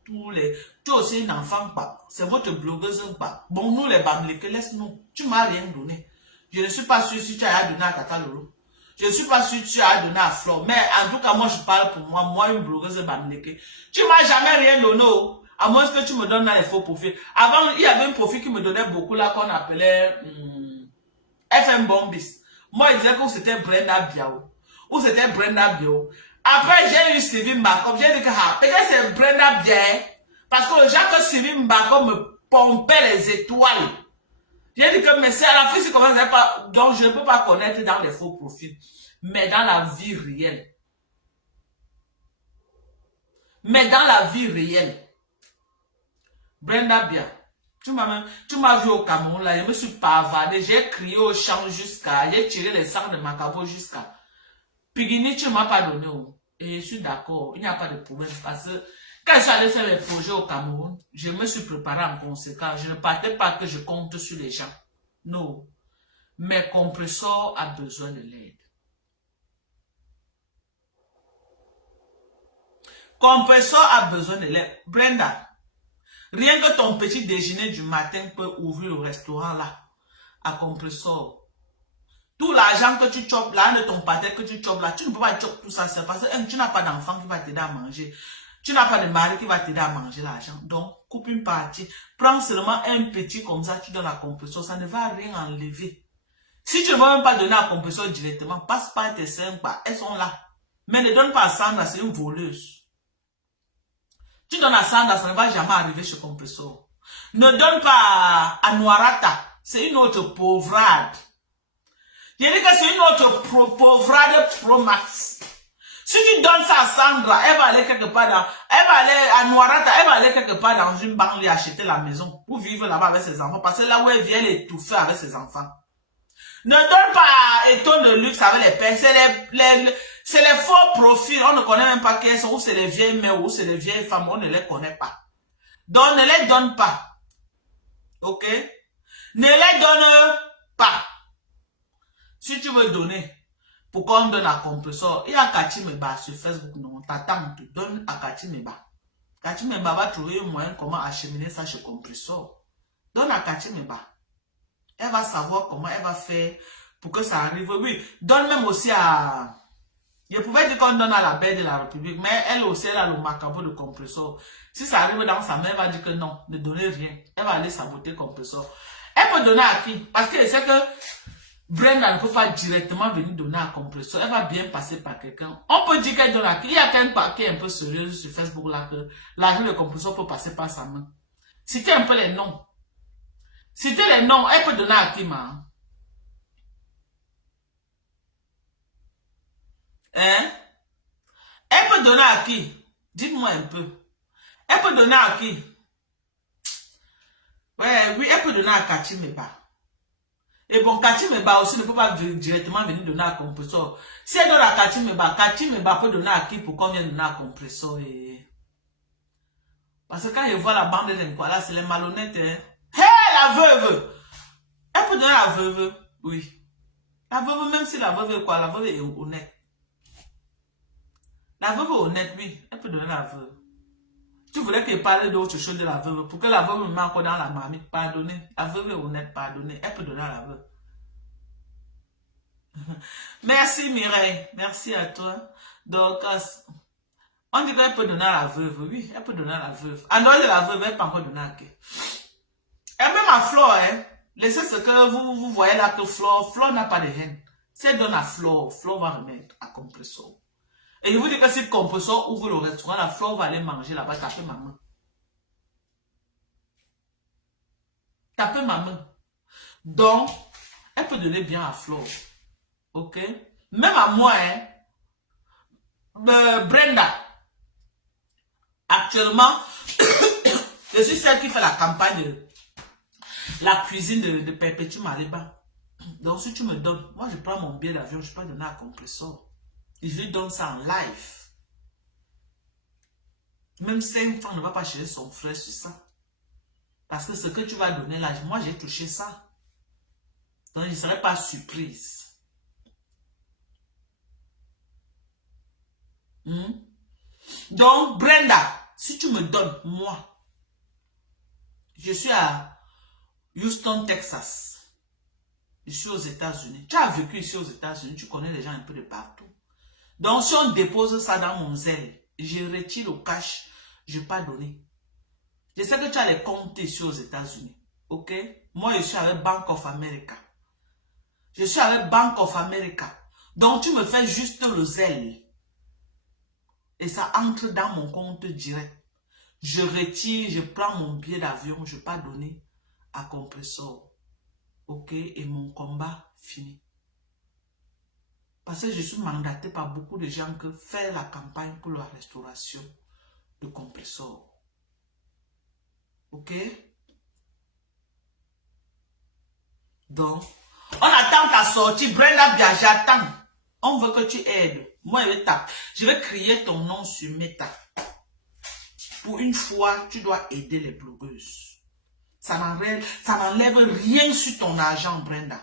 Tu as aussi une enfant, pas. C'est votre blogueuse, pas. Bon, nous, les Bamlékés, laisse-nous. Tu m'as rien donné. Je ne suis pas sûr si tu as donné à Tata Lolo. Je ne suis pas sûr que tu as donné à Flore. Mais en tout cas, moi, je parle pour moi. Moi, une blogueuse Bamléké. Tu m'as jamais rien donné. À moins que tu me donnes dans les faux profils. Avant, il y avait un profil qui me donnait beaucoup là, qu'on appelait FM Bombis. Moi, il disait que c'était Brenda Biao. Ou c'était Brenda Biao. Après, j'ai eu Sylvie Mbakom. J'ai dit que peut-être c'est Brenda bien. Parce que le gens que Sylvie Mbakom me pompait les étoiles. J'ai dit que mais c'est à la fin, c'est comment ça pas. Donc, je ne peux pas connaître dans les faux profils. Mais dans la vie réelle. Mais dans la vie réelle. Brenda bien. Tu m'as vu au Cameroun là, je me suis pavardé, j'ai crié au champ jusqu'à, j'ai tiré les sangs de Macabo jusqu'à. Pigini, tu ne m'as pas donné. Et je suis d'accord, il n'y a pas de problème. Parce que quand je suis allé faire les projets au Cameroun, je me suis préparé en conséquence. Je ne partais pas que je compte sur les gens. Non. Mais compresseur a besoin de l'aide. Compresseur a besoin de l'aide. Brenda, rien que ton petit déjeuner du matin peut ouvrir le restaurant là, à compresseur. Tout l'argent que tu chopes, l'argent de ton pâté que tu chopes là, tu ne peux pas choper tout ça, c'est parce que tu n'as pas d'enfant qui va t'aider à manger. Tu n'as pas de mari qui va t'aider à manger l'argent. Donc, coupe une partie. Prends seulement un petit comme ça, tu donnes à compresseur. Ça ne va rien enlever. Si tu ne veux même pas donner à compresseur directement, passe par tes sympas. Elles sont là. Mais ne donne pas à Sandra, c'est une voleuse. Tu donnes à Sandra, ça ne va jamais arriver chez compresseur. Ne donne pas à Noirata. C'est une autre pauvrade. Je dis que c'est une autre pauvrade pro max. Si tu donnes ça à Sandra, elle va aller quelque part dans, elle va aller à Noirata, elle va aller quelque part dans une banque lui acheter la maison pour vivre là-bas avec ses enfants. Parce que là où elle vient, elle est étouffée avec ses enfants. Ne donne pas étonne de luxe avec les pères. C'est les faux profils. On ne connaît même pas qui sont. Ou c'est les vieilles mères, ou c'est les vieilles femmes. On ne les connaît pas. Donc ne les donne pas. Ok? Ne les donne pas. Si tu veux donner, pour qu'on donne à compresseur, il y a Kati Meba sur Facebook, non, t'attends, tu donnes à Kati Meba. Kati Meba va trouver un moyen comment acheminer ça chez compresseur. Donne à Kati Meba. Elle va savoir comment elle va faire pour que ça arrive. Oui, donne même aussi à... Je pouvais dire qu'on donne à la Belle de la République, mais elle aussi, elle a le macabo de compresseur. Si ça arrive dans sa main, elle va dire que non, ne donnez rien. Elle va aller saboter compresseur. Elle peut donner à qui? Parce qu'elle sait que Brenda ne peut pas directement venir donner à compresseur. Elle va bien passer par quelqu'un. On peut dire qu'elle donne à qui? Il y a quelqu'un qui est un peu sérieux sur Facebook là que l'argent de compresseur peut passer par sa main. Citez un peu les noms. Citez les noms. Elle peut donner à qui, ma? Hein? Elle peut donner à qui? Dites-moi un peu. Elle peut donner à qui? Ouais, oui, elle peut donner à Kati Meba. Et bon, Kati Meba aussi ne peut pas directement venir donner à compresseur. Si elle donne à Kati Meba peut donner à qui pour qu'on vienne donner à compresseur. Parce que quand je vois la bande de quoi là, c'est les malhonnêtes. Hein? Hé, la veuve! Elle peut donner à la veuve, oui. La veuve, même si la veuve est quoi, la veuve est honnête. La veuve est honnête, oui. Elle peut donner à la veuve. Tu voulais qu'elle parle d'autre chose de la veuve. Pour que la veuve me mette encore dans la marmite. Pardonnez. La veuve est honnête, pardonnez. Elle peut donner à la veuve. Merci Mireille. Merci à toi. Donc, on dit qu'elle peut donner à la veuve. Oui, elle peut donner à la veuve. En dehors de la veuve, elle peut encore donner à qui? Et même à Flore, hein. Laissez ce que vous voyez là que Flore n'a pas de haine. Si elle donne à Flore va remettre à compresseur. Et je vous dis que si le compresseur ouvre le restaurant, la Flore va aller manger là-bas, taper ma main. Taper ma main. Donc, elle peut donner bien à Flore. Ok? Même à moi, hein. Brenda. Actuellement, je suis celle qui fait la campagne de la cuisine de Perpétue Maliba. Donc, si tu me donnes, moi je prends mon billet d'avion, je peux donner à compresseur. Et je lui donne ça en live. Même 5 francs ne va pas chercher son frère sur ça. Parce que ce que tu vas donner là, moi j'ai touché ça. Donc, je ne serai pas surprise. Donc, Brenda, si tu me donnes, moi, je suis à Houston, Texas. Je suis aux États-Unis. Tu as vécu ici aux États-Unis, tu connais les gens un peu de partout. Donc, si on dépose ça dans mon zèle, je retire le cash, je ne vais pas donner. Je sais que tu as les comptes ici aux États-Unis. Ok? Moi, je suis avec Bank of America. Je suis avec Bank of America. Donc, tu me fais juste le zèle. et ça entre dans mon compte direct. Je retire, je prends mon billet d'avion, je ne vais pas donner à Compressor. Ok, et mon combat fini. Parce que je suis mandaté par beaucoup de gens que faire la campagne pour la restauration de Compressor. Ok? Donc, on attend ta sortie. Brenda Bia, j'attends. On veut que tu aides. Moi, je vais crier ton nom sur Meta. Pour une fois, tu dois aider les blogueuses. Ça n'enlève rien sur ton argent, Brenda.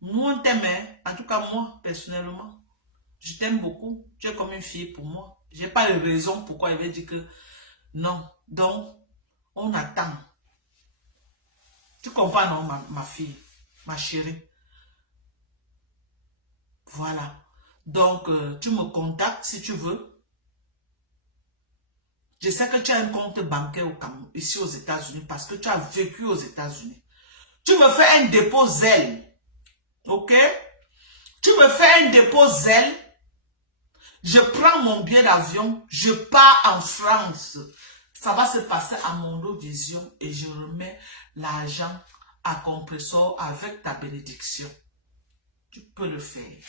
Moi, on t'aime. En tout cas, moi, personnellement, je t'aime beaucoup. Tu es comme une fille pour moi. Je n'ai pas de raison pourquoi il va dire que non. Donc, on attend. Tu comprends, non, ma fille, ma chérie? Voilà. Donc, tu me contactes si tu veux. Je sais que tu as un compte bancaire ici aux États-Unis parce que tu as vécu aux États-Unis. Tu me fais un dépôt Zelle. Ok? Tu me fais un dépôt Zelle. Je prends mon billet d'avion. Je pars en France. Ça va se passer à Mondovision et je remets l'argent à Compressor avec ta bénédiction. Tu peux le faire.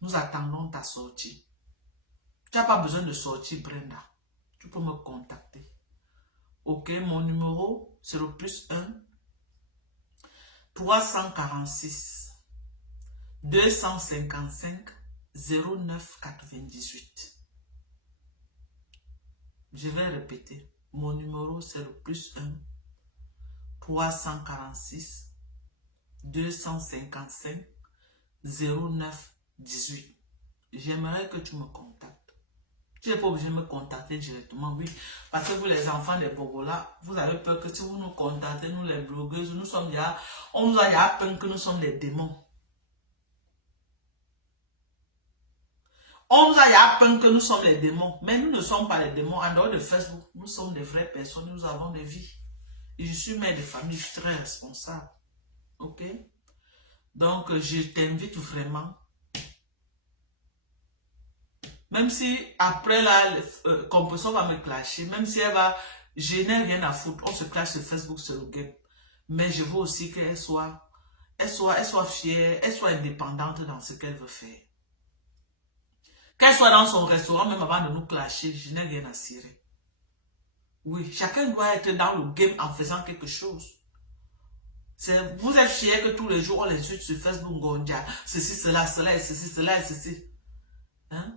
Nous attendons ta sortie. Tu n'as pas besoin de sortir, Brenda. Tu peux me contacter. Ok, mon numéro, c'est le +1 346 255 09 98. Je vais répéter. Mon numéro, c'est le +1 346 255 09 18. J'aimerais que tu me contactes. Tu n'es pas obligé de me contacter directement, oui. Parce que vous, les enfants des Bogola, vous avez peur que si vous nous contactez, nous les blogueuses, nous sommes déjà, on nous a peur que nous sommes des démons. On nous a peur que nous sommes les démons. Mais nous ne sommes pas les démons. En dehors de Facebook, nous sommes des vraies personnes, nous avons des vies. Et je suis mère de famille, je suis très responsable. Ok? Donc, je t'invite vraiment. Même si après là, Compressor va me clasher, même si elle va, je n'ai rien à foutre, on se clash sur Facebook, sur le game. Mais je veux aussi qu'elle soit fière, elle soit indépendante dans ce qu'elle veut faire. Qu'elle soit dans son restaurant, même avant de nous clasher, je n'ai rien à cirer. Oui, chacun doit être dans le game en faisant quelque chose. Vous êtes fiers que tous les jours, on les suit sur Facebook, Gondia, ceci, cela, cela, et ceci, cela, et ceci. Hein?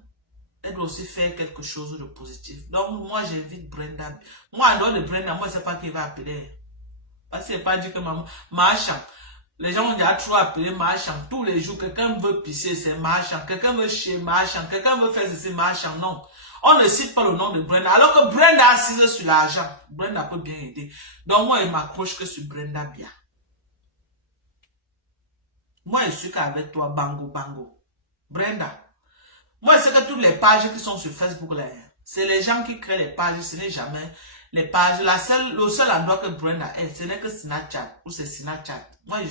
Elle doit aussi faire quelque chose de positif. Donc, moi, j'invite Brenda. Moi, en dehors de Brenda, moi, je ne sais pas qui va appeler. Parce qu'il n'est pas dit que Marchand. Les gens ont déjà trop appelé Marchand. Tous les jours, quelqu'un veut pisser, c'est Marchand. Quelqu'un veut chier, Marchand. Quelqu'un veut faire ceci, Marchand. Non. On ne cite pas le nom de Brenda. Alors que Brenda assise sur l'argent. Brenda peut bien aider. Donc, moi, il m'accroche que sur Brenda bien. Moi, je suis qu'avec toi, bango, bango. Brenda. Moi, c'est que toutes les pages qui sont sur Facebook, là, c'est les gens qui créent les pages, ce n'est jamais les pages. Le seul endroit que Brenda est, ce n'est que Snapchat, ou c'est Snapchat. Moi,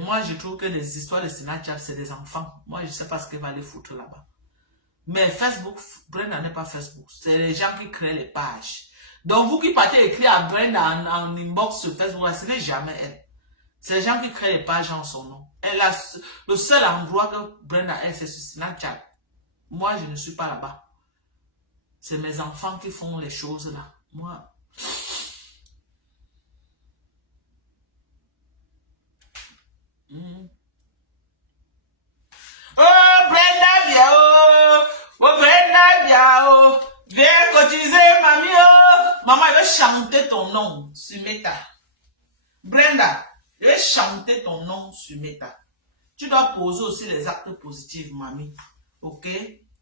moi, je trouve que les histoires de Snapchat, c'est des enfants. Moi, je ne sais pas ce qu'elle va les foutre là-bas. Mais Facebook, Brenda n'est pas Facebook. C'est les gens qui créent les pages. Donc, vous qui partez écrire à Brenda en inbox sur Facebook, là, ce n'est jamais elle. C'est les gens qui créent les pages en son nom. Elle a le seul endroit que Brenda est, c'est sur Snapchat. Moi, je ne suis pas là-bas. C'est mes enfants qui font les choses là. Moi. Oh, Brenda bien, oh. Oh, Brenda bien, oh. Viens cotiser, mamie, oh. Maman, elle veut chanter ton nom sur Meta. Brenda, je vais chanter ton nom sur Meta. Tu dois poser aussi les actes positifs, mamie. Ok?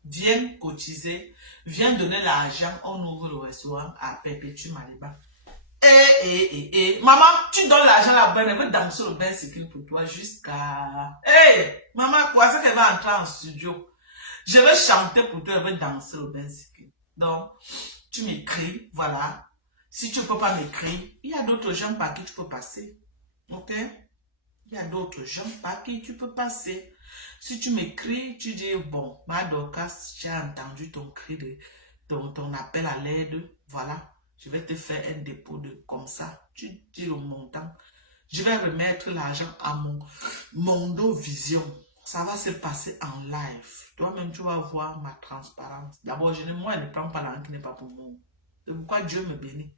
Viens cotiser. Viens donner l'argent. On ouvre le restaurant à Perpétue Maliba. Maman, tu donnes l'argent à la bonne. Elle veut danser le bain cycle pour toi jusqu'à... Maman, quoi? C'est qu'elle va entrer en studio. Je vais chanter pour toi. Elle veut danser le bain cycle. Donc, tu m'écris. Voilà. Si tu ne peux pas m'écrire, il y a d'autres gens par qui tu peux passer. Ok? Il y a d'autres gens par qui tu peux passer. Si tu m'écris, tu dis, bon, ma Dorcas, j'ai entendu ton cri, ton appel à l'aide, voilà, je vais te faire un dépôt de comme ça. Tu dis le montant. Je vais remettre l'argent à mon Mondo Vision. Ça va se passer en live. Toi-même, tu vas voir ma transparence. D'abord, moi, je ne prends pas l'argent qui n'est pas pour moi. C'est pourquoi Dieu me bénit.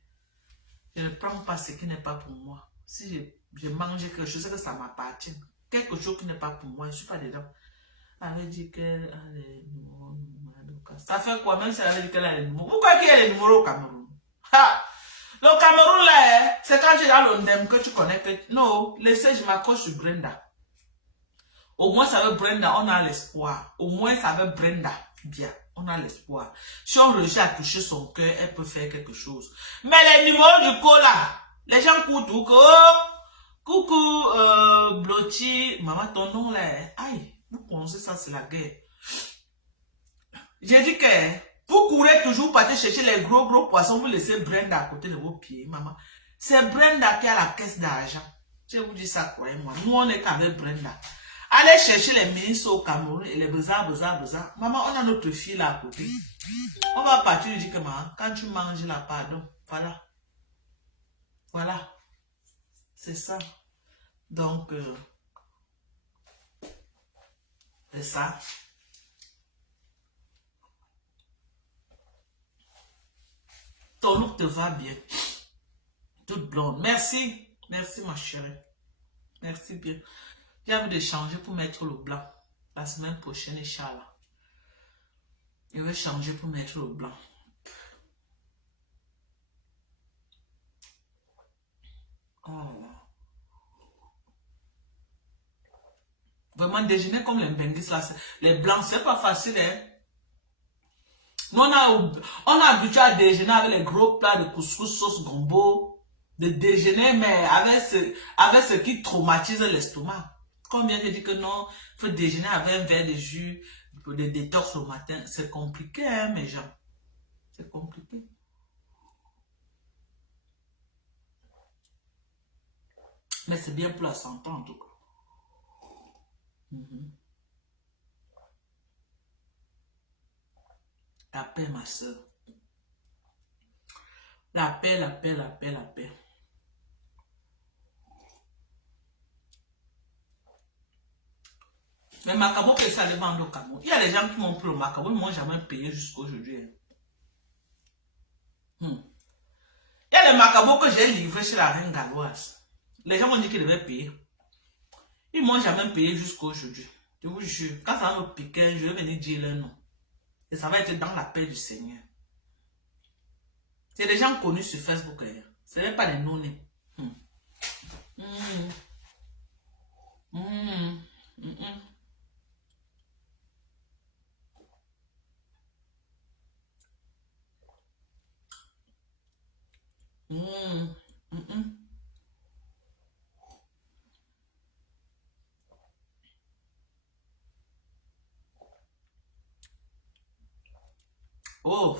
Je ne prends pas ce qui n'est pas pour moi. Si je mange quelque chose, c'est que ça m'appartient. Quelque chose qui n'est pas pour moi, je ne suis pas dedans. Elle avait dit que... Ça fait quoi? Même si elle avait dit qu'elle a les numéros. Pourquoi qu'il y a les numéros au Cameroun? Ha! Le Cameroun là, c'est quand tu es dans l'ONDEM que tu connais que... Non, laissez, je m'accroche sur Brenda. Au moins, ça veut Brenda, on a l'espoir. Au moins, ça veut Brenda. Bien, on a l'espoir. Si on réussit à toucher son cœur, elle peut faire quelque chose. Mais les numéros du cola, les gens courent tout que... Coucou, Blotti. Maman, ton nom là, aïe, vous pensez ça, c'est la guerre. J'ai dit que vous courez toujours pour aller chercher les gros poissons, vous laissez Brenda à côté de vos pieds, maman. C'est Brenda qui a la caisse d'argent. Je vous dis ça, croyez-moi. Nous, on est qu'avec Brenda. Allez chercher les ministres au Cameroun et les besoins. Maman, on a notre fille là à côté. On va partir, je dis que maman, quand tu manges là, pardon, voilà. Voilà. C'est ça. Donc, c'est ça. Ton look te va bien. Toute blonde. Merci. Merci, ma chérie. Merci bien. J'ai envie de changer pour mettre le blanc. La semaine prochaine, Inch'Allah. Je vais changer pour mettre le blanc. Oh. Vraiment, déjeuner comme les benguis, là, les blancs, c'est pas facile, hein. Nous, on a habitué à déjeuner avec les gros plats de couscous sauce gombo. De déjeuner, mais avec ce qui traumatise l'estomac. Combien te dit que non, il faut déjeuner avec un verre de jus, de détox le matin. C'est compliqué, hein, mes gens. C'est compliqué. Mais c'est bien pour la santé, en tout cas. La paix, ma soeur. La paix, la paix, la paix, la paix. Mais Macabo, que ça le vend au Cameroun. Il y a des gens qui m'ont pris le Macabo, ils ne m'ont jamais payé jusqu'à aujourd'hui. Il y a les Macabo que j'ai livrés chez la reine galloise. Les gens m'ont dit qu'ils devaient payer. Ils ne m'ont jamais payé jusqu'à aujourd'hui. Je vous jure, quand ça va me piquer, je vais venir dire leur nom. Et ça va être dans la paix du Seigneur. C'est des gens connus sur Facebook. Ce n'est pas des non-nés. Oh,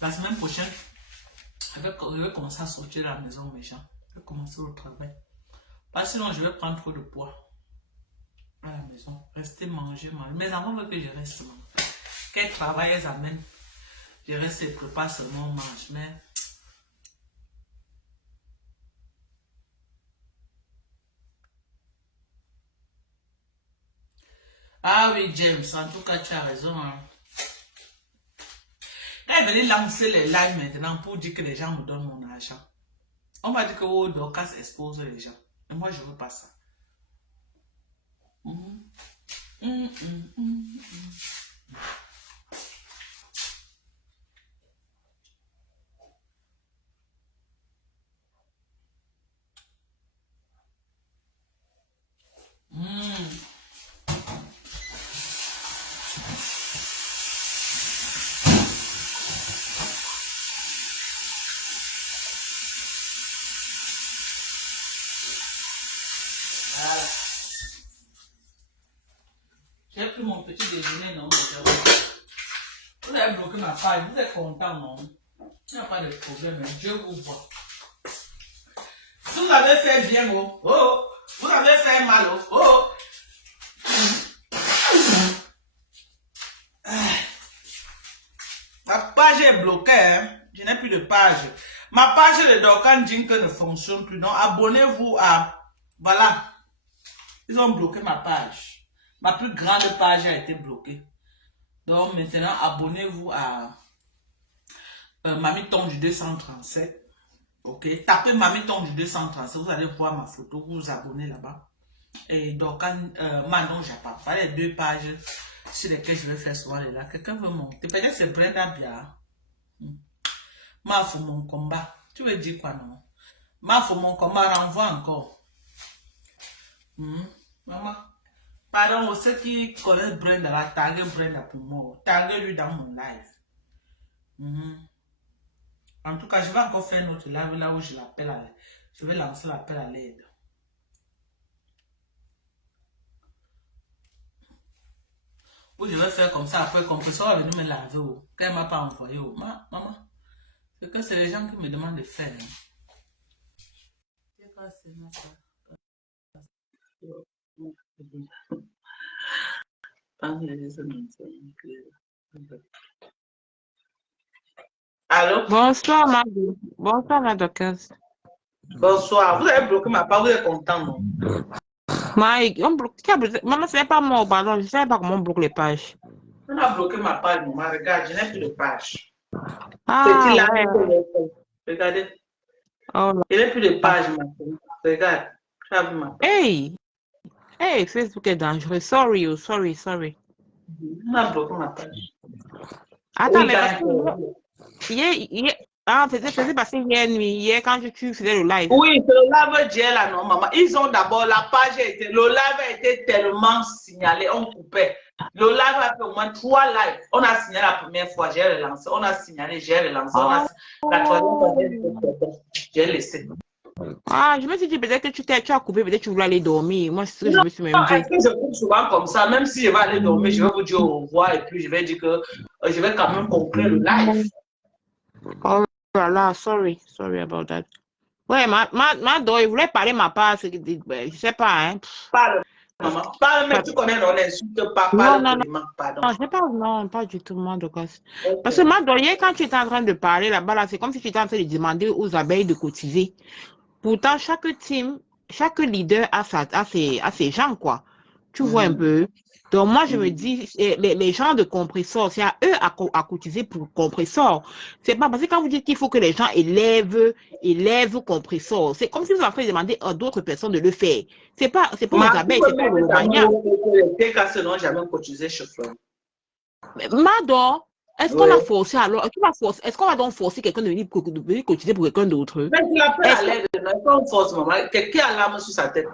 la semaine prochaine, je vais commencer à sortir de la maison, mes gens. Je vais commencer le travail. Parce que sinon, je vais prendre trop de poids à la maison. Rester manger, manger. Mes enfants veulent que je reste manger. Quel travail elles amènent. Je reste et prépare seulement, on mange. Mais ah oui, James, en tout cas, tu as raison. Hein. Quand ils venaient lancer les lives maintenant pour dire que les gens me donnent mon argent, on va dire que oh, Dorcas expose les gens. Et moi, je ne veux pas ça. Voilà. J'ai pris mon petit déjeuner, non, vous avez bloqué ma page, vous êtes content, non? Il n'y a pas de problème, Dieu vous voit. Si vous avez fait bien, oh, Vous avez fait mal. Oh. Ma page est bloquée. Hein. Je n'ai plus de page. Ma page de Dorcan Jinke ne fonctionne plus. Donc, abonnez-vous à... Voilà. Ils ont bloqué ma page. Ma plus grande page a été bloquée. Donc, maintenant, abonnez-vous à Mamie Tonge 237. Ok. Tapez Mamie Tonge 237. Vous allez voir ma photo. Vous vous abonnez là-bas. Et Dorcan Manon Japa. Voilà les deux pages sur lesquelles je vais faire souvent les là. Quelqu'un veut monter. Peut-être c'est Brenda Bia. Ma faut mon combat. Tu veux dire quoi, non? Ma faut mon combat, renvoie encore. Maman. Pardon, ceux qui connaissent Brenda, là, taguez Brenda pour moi. Taguez-lui dans mon live. En tout cas, je vais encore faire un autre live là où je l'appelle à l'aide. Je vais lancer l'appel à l'aide. Ou je vais faire comme ça après, comme que ça va venir me laver. Quand elle ne m'a pas envoyé. Maman. C'est que c'est les gens qui me demandent de faire. Allô? Bonsoir, Madou. Bonsoir, la docteuse. Bonsoir. Vous avez bloqué ma part, vous êtes content, non? Mike, on bloque. Maman, ce n'est pas moi, pardon. Je ne sais pas comment on bloque les pages. On a bloqué ma page, maman. Regarde, je n'ai plus de page. Ah, Petit ouais. Regardez. Oh, Il n'y a plus de page, ma fille. Regarde. hey, Facebook est dangereux. Sorry. On a bloqué ma page. Attends, mais parce que hier, c'est passé hier nuit, hier quand tu faisais le live. Oui, c'est le live d'hier là, non, maman. Ils ont d'abord, la page le live a été tellement signalé, on coupait. Le live a fait au moins 3 lives. On a signalé la première fois, j'ai relancé. On a signalé, j'ai relancé. La troisième fois, j'ai laissé. Ah, je me suis dit peut-être que tu as coupé, peut-être que tu voulais aller dormir. Moi, c'est ce que je me suis même dit. Est-ce que je coupe souvent comme ça? Même si je vais aller dormir, je vais vous dire au revoir et puis je vais dire que je vais quand même conclure le live. Oh là là, sorry about that. Ouais, ma il voulait parler ma part, je sais pas, hein. Parle, maman. Parle, mais tu connais, on n'insulte pas, parle poliment, pardon. Non, pas du tout, moi, okay. Parce que ma hier, quand tu étais en train de parler là-bas, là, c'est comme si tu étais en train de demander aux abeilles de cotiser. Pourtant, chaque team, chaque leader a ses gens, quoi. Tu vois un peu. Donc, moi, je me dis, les gens de compresseurs, c'est à eux à cotiser pour compresseurs. C'est pas parce que quand vous dites qu'il faut que les gens élèvent compresseurs, c'est comme si vous avez demandé à d'autres personnes de le faire. C'est pas aux abeilles, c'est pas aux manières. Sinon, jamais cotisé chauffeur. Madon, est-ce qu'on a forcé alors? Est-ce qu'on va donc forcer quelqu'un de venir cotiser pour quelqu'un d'autre? Mais tu l'appelles à l'aide, non, force, maman. Quelqu'un a l'arme sur sa tête.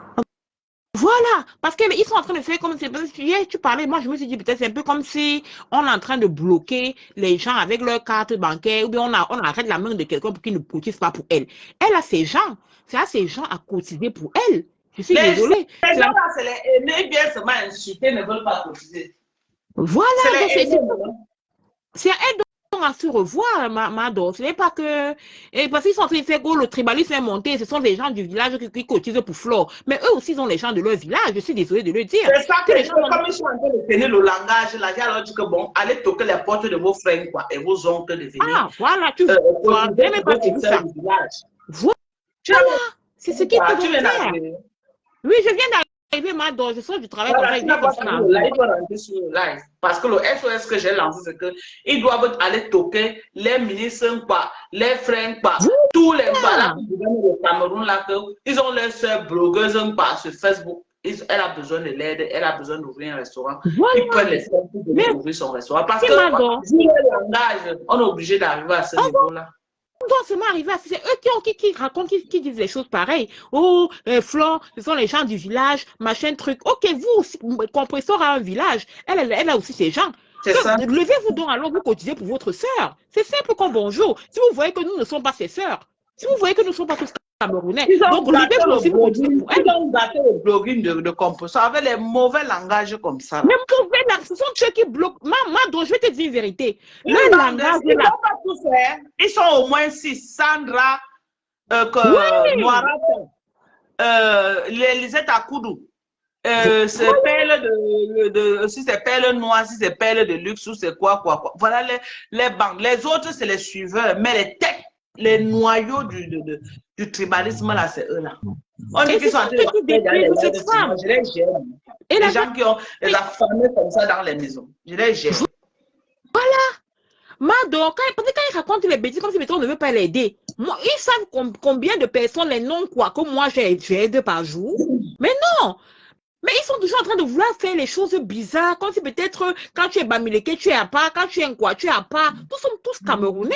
Voilà, parce qu'ils sont en train de faire comme hier tu parlais, moi je me suis dit peut-être c'est un peu comme si on est en train de bloquer les gens avec leur carte bancaire ou bien on arrête la main de quelqu'un pour qu'il ne cotise pas pour elle. Elle a ses gens, c'est à ces gens à cotiser pour elle. Je suis désolée. Les gens là, c'est les aînés, bien seulement insultés, ne veulent pas cotiser. Voilà, c'est à elle à se revoir, Mado. Ce n'est pas que... parce qu'ils sont en train de faire le tribalisme est monté, ce sont les gens du village qui cotisent pour Flore. Mais eux aussi, ils ont les gens de leur village, je suis désolée de le dire. C'est ça que les gens, comme ils sont en train de tenir le langage, là, j'ai alors dit que bon, allez toquer les portes de vos frères, quoi, et vos oncles de venir. Ah, voilà, tu vois, même pas tu ça. Voilà, c'est ce qui peut faire. Oui, je viens d'arriver, Mado, je sors du travail voilà, comme ça. Il doit rentrer sur le live. Parce que le SOS que j'ai lancé, c'est qu'ils doivent aller toquer les ministres, quoi, les frères, quoi, tous les balades du Cameroun, là, ils ont leurs soeurs blogueuses, quoi, sur Facebook. Elle a besoin de l'aide, elle a besoin d'ouvrir un restaurant. Voilà. Ils peuvent les faire pour ouvrir son restaurant. Parce que, vu le langage, on est obligé d'arriver à ce niveau-là. On doit seulement arriver à... C'est eux qui racontent, qui disent les choses pareilles. Oh, Flore, ce sont les gens du village, machin, truc. Ok, vous, compresseur à un village, elle a aussi ses gens. Levez-vous donc alors, vous cotisez pour votre sœur. C'est simple comme bonjour. Si vous voyez que nous ne sommes pas ses sœurs, si vous voyez que nous ne sommes pas tous Camerounais, donc levez-vous aussi pour cotiser pour elle. Ils ont gâté le blogging de compresseur avec les mauvais langages comme ça. Mais mauvais langages, ce sont ceux qui bloquent. Maman, je vais te dire une vérité. Le langage ils ne vont pas tout faire. Ils sont au moins 6. Sandra, Noirata. Lisette Akoudou. C'est perles si c'est perles noires, si c'est perles de luxe, ou c'est quoi. Voilà les banques. Les autres, c'est les suiveurs, mais les têtes, les noyaux du tribalisme, là, c'est eux, là. On dit Et qu'ils ce sont en sont train eux qui de faire détruisent les cette femme. je les gère. Et Les la gens qui ont des affamés comme ça dans les maisons, je les gère. Mado, quand ils racontent les bêtises comme si on ne veut pas l'aider, ils savent combien de personnes, les noms quoi, que moi j'aide par jour. Mais non! Mais ils sont toujours en train de vouloir faire les choses bizarres, comme si peut-être quand tu es Bamileke, tu es à part, quand tu es un quoi, tu es à part. Nous sommes tous Camerounais.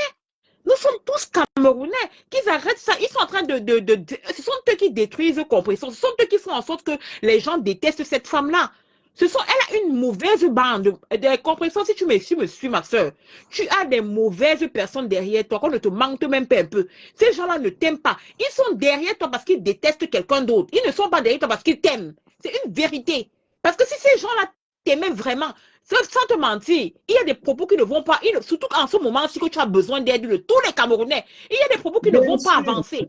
Nous sommes tous Camerounais. Qu'ils arrêtent ça. Ils sont en train ce sont eux qui détruisent Compression. Ce sont eux qui font en sorte que les gens détestent cette femme-là. Elle a une mauvaise bande. De Compression, si tu me suis, ma soeur, tu as des mauvaises personnes derrière toi qu'on ne te manque même pas un peu. Ces gens-là ne t'aiment pas. Ils sont derrière toi parce qu'ils détestent quelqu'un d'autre. Ils ne sont pas derrière toi parce qu'ils t'aiment. C'est une vérité. Parce que si ces gens-là t'aimaient vraiment, sans te mentir, il y a des propos qui ne vont pas, surtout en ce moment, si tu as besoin d'aide de tous les Camerounais, il y a des propos qui ne Bien vont pas sûr. avancer.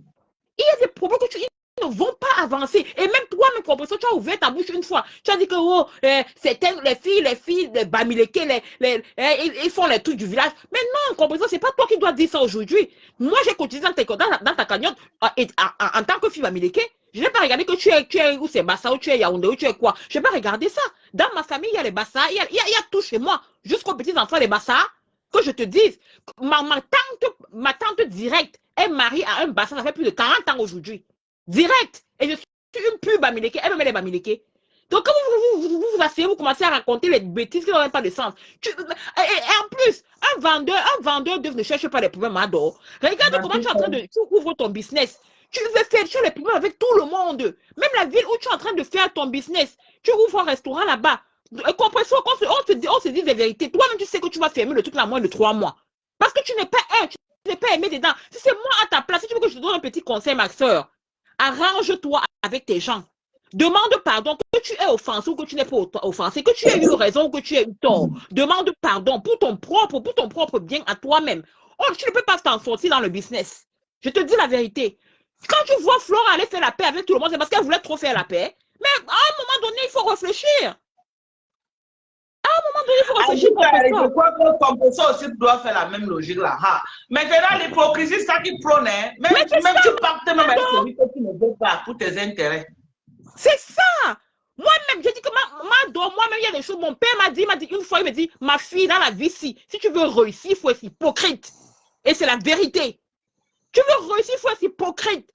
Il y a des propos qui ne vont pas avancer. Et même toi, même Compression, tu as ouvert ta bouche une fois. Tu as dit que oh, les filles de Bamileke, ils font les trucs du village. Mais non, Compression, c'est pas toi qui dois dire ça aujourd'hui. Moi, j'ai cotisé dans ta cagnotte en tant que fille Bamileke. Je n'ai pas regardé que tu es où c'est Bassa, où tu es Yaoundé, où tu es quoi. Je n'ai pas regardé ça. Dans ma famille, il y a les Bassa, il y a tout chez moi. Jusqu'aux petits enfants, les Bassa, que je te dise. Ma tante directe est mariée à un Bassa, ça fait plus de 40 ans aujourd'hui. Direct. Et je suis une pure Bamileke. Elle me met les Bamileke. Donc, quand vous asseyez, vous commencez à raconter les bêtises qui n'ont pas de sens. Et en plus, un vendeur ne cherche pas les problèmes à dehors. Regarde comment tu es en train tu ouvres ton business. Tu veux faire les problèmes avec tout le monde. Même la ville où tu es en train de faire ton business. Tu ouvres un restaurant là-bas. Compression, on se dit des vérités. Toi-même, tu sais que tu vas fermer le truc là moins de 3 mois. Parce que tu n'es pas tu n'es pas aimé dedans. Si c'est moi à ta place, si tu veux que je te donne un petit conseil, ma soeur, arrange-toi avec tes gens. Demande pardon, que tu es offensé ou que tu n'es pas offensé, que tu aies eu raison ou que tu aies eu tort. Demande pardon pour ton propre bien à toi-même. Oh, tu ne peux pas t'en sortir dans le business. Je te dis la vérité. Quand tu vois Flore aller faire la paix avec tout le monde, c'est parce qu'elle voulait trop faire la paix. Mais à un moment donné, il faut réfléchir. À un moment donné, il faut réfléchir. Je crois que Compression aussi doit faire la même logique là. Maintenant, l'hypocrisie, c'est ça qui prône. Même tu pactes même avec celui que tu ne veux pas pour tes intérêts. C'est ça. Moi-même, j'ai dit que moi-même, il y a des choses. Mon père m'a dit une fois, il me dit, ma fille, dans la vie, si tu veux réussir, il faut être hypocrite. Et c'est la vérité. Tu veux réussir, il faut être hypocrite.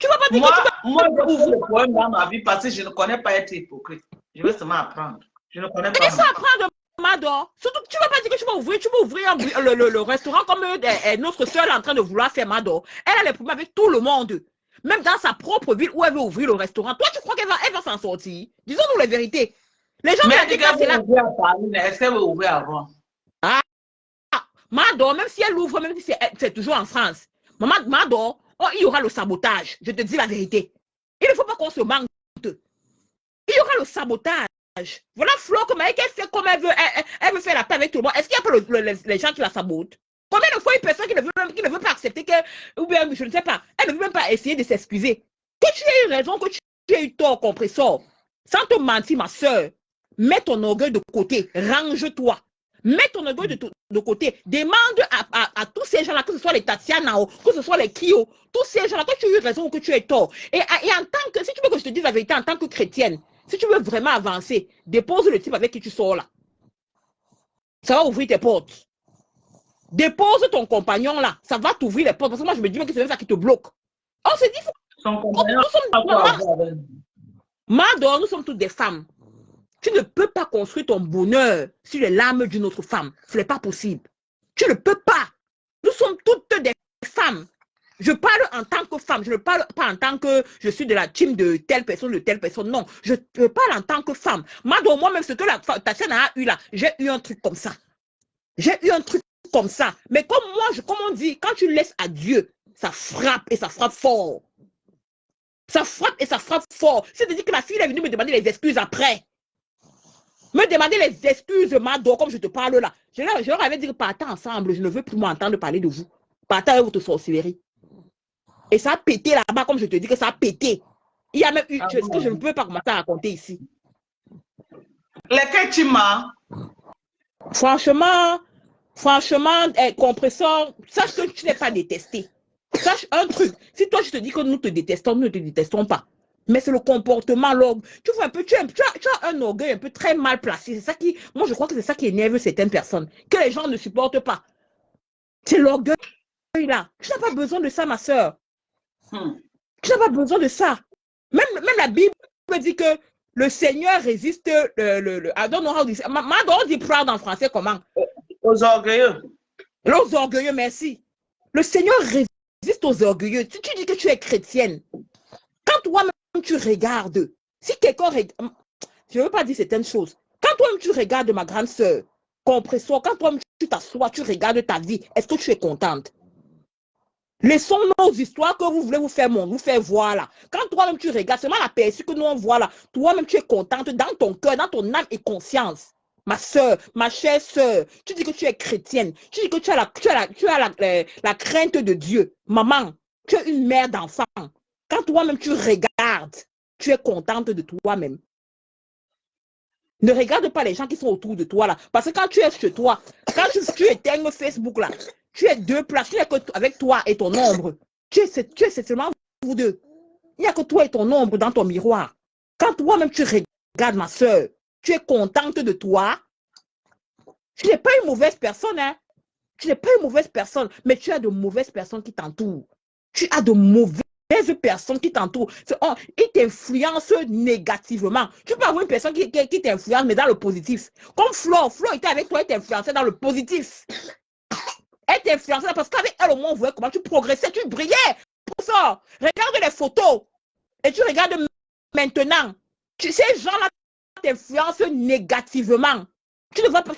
Tu vas pas dire moi, que tu vas... Moi, j'ai le problème dans ma vie parce que je ne connais pas être hypocrite. Je veux seulement apprendre. Je ne connais pas. Mais ça apprendre, Mado. Surtout, tu vas pas dire que tu vas ouvrir le restaurant comme notre soeur est en train de vouloir faire, Mado. Elle a les problèmes avec tout le monde. Même dans sa propre ville où elle veut ouvrir le restaurant. Toi, tu crois qu'elle va s'en sortir? Disons-nous les vérités. Les gens mais dit qu'elle veut ouvrir à Paris, mais est-ce qu'elle veut ouvrir avant? Mado, même si elle ouvre, même si c'est toujours en France. Mado, il y aura le sabotage. Je te dis la vérité. Il ne faut pas qu'on se manque. Il y aura le sabotage. Voilà Flo, comment elle fait comme elle veut faire la paix avec tout le monde. Est-ce qu'il n'y a pas les gens qui la sabotent? Combien de fois une personne qui ne veut pas accepter ou bien, je ne sais pas, elle ne veut même pas essayer de s'excuser. Que tu aies eu raison, que tu aies eu tort, Compressor. Sans te mentir, ma soeur, mets ton orgueil de côté, range-toi. Mets ton orgueil de côté. Demande à tous ces gens-là, que ce soit les Tatiana, que ce soit les Kio, tous ces gens-là, que tu aies eu raison ou que tu aies tort. Et en tant que, si tu veux que je te dise la vérité, en tant que chrétienne, si tu veux vraiment avancer, dépose le type avec qui tu sors là. Ça va ouvrir tes portes. Dépose ton compagnon là. Ça va t'ouvrir les portes. Parce que moi, je me dis que c'est même ça qui te bloque. On se dit, son compagnon, Mado, nous sommes toutes des femmes. Tu ne peux pas construire ton bonheur sur les larmes d'une autre femme. Ce n'est pas possible. Tu ne peux pas. Nous sommes toutes des femmes. Je parle en tant que femme, je ne parle pas en tant que je suis de la team de telle personne, non. Je parle en tant que femme. Moi-même, ce que ta chaîne a eu là, j'ai eu un truc comme ça. J'ai eu un truc comme ça. Mais comme on dit, quand tu laisses à Dieu, ça frappe et ça frappe fort. Ça frappe et ça frappe fort. C'est-à-dire que la fille est venue me demander les excuses après. Me demander les excuses, Mado, comme je te parle là. Je leur avais dit que partez ensemble, je ne veux plus m'entendre parler de vous. Partez avec votre sorcellerie. Et ça a pété là-bas, comme je te dis que ça a pété. Il y a même eu Ah ce que je ne bon? peux pas commencer à raconter ici. Lesquels tu m'as? Franchement, compresseur, sache que tu n'es pas détesté. Sache un truc. Si toi, je te dis que nous te détestons, nous ne te détestons pas. Mais c'est le comportement, tu vois un peu, tu as un orgueil un peu très mal placé. C'est ça qui, moi, je crois que c'est ça qui énerve certaines personnes, que les gens ne supportent pas. C'est l'orgueil là. Tu n'as pas besoin de ça, ma soeur. Tu n'as pas besoin de ça. Même la Bible dit que le Seigneur résiste I don't know how this. On dit proud en français comment? Aux orgueilleux. Aux orgueilleux, merci. Le Seigneur résiste aux orgueilleux. Si tu dis que tu es chrétienne, quand toi-même tu regardes, si quelqu'un regarde, je ne veux pas dire certaines choses, quand toi-même tu regardes ma grande soeur, compresseur, quand toi-même tu t'assois, tu regardes ta vie, est-ce que tu es contente? Laissons nos histoires que vous voulez vous faire voir là. Quand toi-même tu regardes, seulement l'aperçu que nous on voit là, toi-même tu es contente dans ton cœur, dans ton âme et conscience. Ma soeur, ma chère soeur, tu dis que tu es chrétienne, tu dis que tu as la crainte de Dieu. Maman, tu es une mère d'enfant. Quand toi-même tu regardes, tu es contente de toi-même. Ne regarde pas les gens qui sont autour de toi là. Parce que quand tu es chez toi, quand tu éteignes Facebook là, tu es deux places, tu n'es qu'avec toi et ton ombre. Tu es seulement vous deux. Il n'y a que toi et ton ombre dans ton miroir. Quand toi-même tu regardes ma soeur, tu es contente de toi. Tu n'es pas une mauvaise personne, hein. Tu n'es pas une mauvaise personne, mais tu as de mauvaises personnes qui t'entourent. Tu as de mauvaises personnes qui t'entourent. Ils t'influencent négativement. Tu peux avoir une personne qui t'influence, mais dans le positif. Comme Flo était avec toi, elle t'influençait dans le positif. Elle t'influençait parce qu'avec elle, au moins, on voyait comment tu progressais, tu brillais. Pour ça, regarde les photos et tu regardes maintenant. Ces gens-là t'influencent négativement. Tu ne vas pas,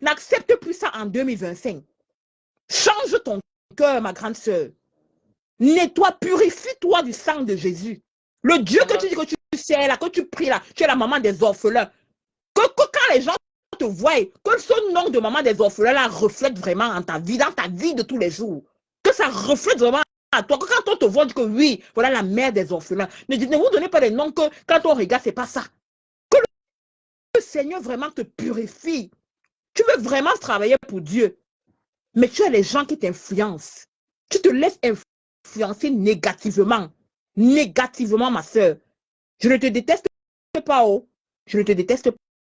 n'accepte plus ça en 2025. Change ton cœur, ma grande sœur. Nettoie, purifie-toi du sang de Jésus. Le Dieu que tu dis que tu sais là, que tu pries là, tu es la maman des orphelins. Que quand les gens te voient, que ce nom de maman des orphelins là reflète vraiment en ta vie, dans ta vie de tous les jours. Que ça reflète vraiment à toi. Que quand on te voit, on dit que oui, voilà la mère des orphelins. Ne vous donnez pas les noms que quand on regarde, c'est pas ça. Que le Seigneur vraiment te purifie. Tu veux vraiment travailler pour Dieu. Mais tu as les gens qui t'influencent. Tu te laisses influencer négativement. Négativement, ma soeur. Je ne te déteste pas, oh. Je ne te déteste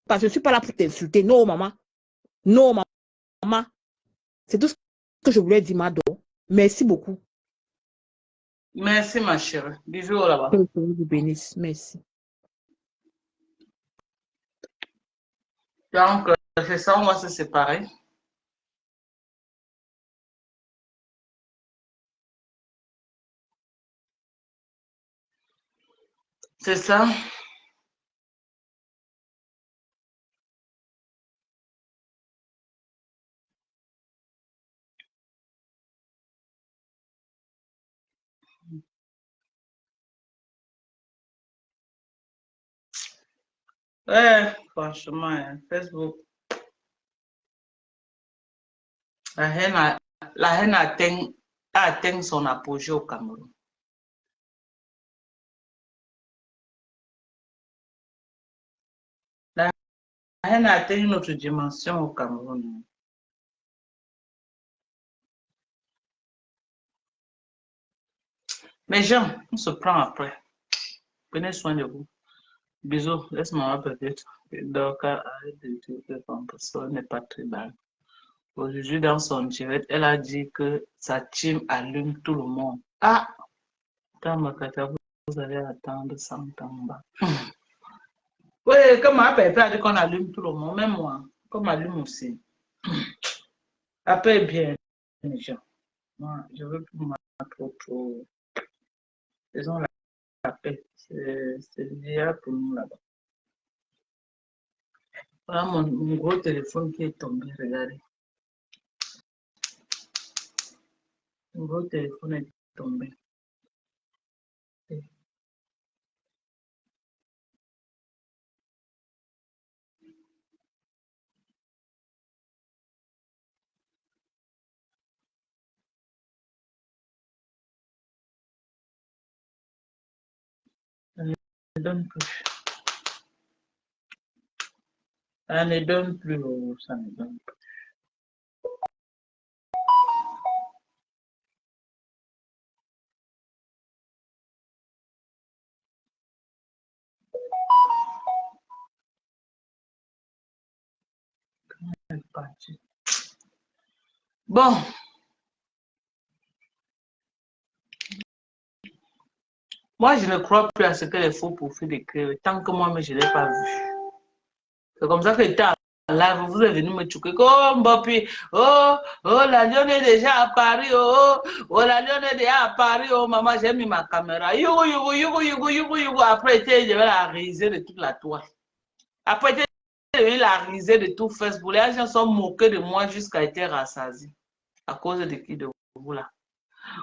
pas. Je ne suis pas là pour t'insulter. Non, maman. Non, maman. C'est tout ce que je voulais dire, Mado. Merci beaucoup. Merci, ma chérie. Bisous là-bas. Que le Seigneur vous bénisse. Merci. Donc, c'est ça, on va se séparer. C'est ça. Ouais, franchement, hein, Facebook, la haine, la haine a atteint son apogée au Cameroun. La haine a atteint une autre dimension au Cameroun. Mais gens, on se prend après. Prenez soin de vous. Bisous. Laisse-moi peut-être. Donc, arrête de dire que ton personne n'est pas très belle. Aujourd'hui, dans son direct, elle a dit que sa team allume tout le monde. Ah, dans ma catégorie, vous allez attendre 100 ans. Bah. Oui, comme ma père a dit qu'on allume tout le monde, même moi, comme allume aussi. Après, bien, les gens. Moi, je veux plus trop. Faisons la paix. C'est l'idéal pour nous là-bas. Voilà mon gros téléphone qui est tombé, regardez. Mon gros téléphone est tombé. donne plus. Ça ne donne plus, oh, ça ne donne plus. Elle est partie. Bon. Moi, je ne crois plus à ce que les faux profils écrivent, tant que moi, je ne l'ai pas vu. C'est comme ça que j'étais en live, vous êtes venu me choquer. Oh, Mbappé, oh, la lionne est déjà à Paris, la lionne est déjà à Paris, oh, maman, j'ai mis ma caméra. Yougo, yougo, yougo, yougo, yougo, yougo. Après, je vais la riser de toute la toile. Après, je vais la riser de tout Facebook. Les gens sont moqués de moi jusqu'à être rassasiés. À cause de qui de vous là.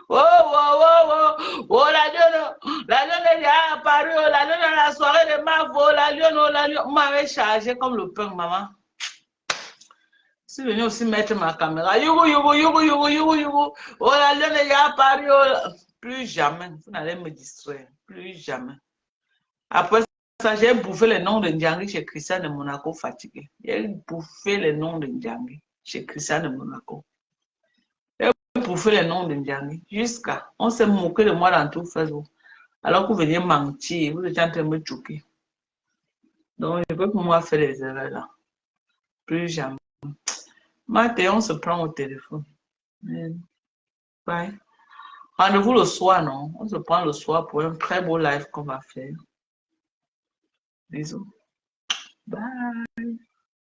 Oh, la lionne est déjà apparue, la lionne à la soirée de Mavo, la lionne, on m'avait chargé comme le pain, maman. Je suis venu aussi mettre ma caméra. Yougo, oh, la lionne est déjà apparue, plus jamais, vous n'allez me distraire, plus jamais. Après ça, j'ai bouffé les noms de Ndjangi chez Christian de Monaco fatigué. J'ai bouffé les noms de Ndjangi chez Christian de Monaco. Pour faire les noms de Ndjangi. Jusqu'à, on s'est moqué de moi dans tout Facebook. Alors que vous veniez mentir, vous étiez en train de me choquer. Donc, je peux pour moi faire les erreurs là. Plus jamais. Maintenant, on se prend au téléphone. Bye. Rendez-vous le soir, non? On se prend le soir pour un très beau live qu'on va faire. Bisous. Bye.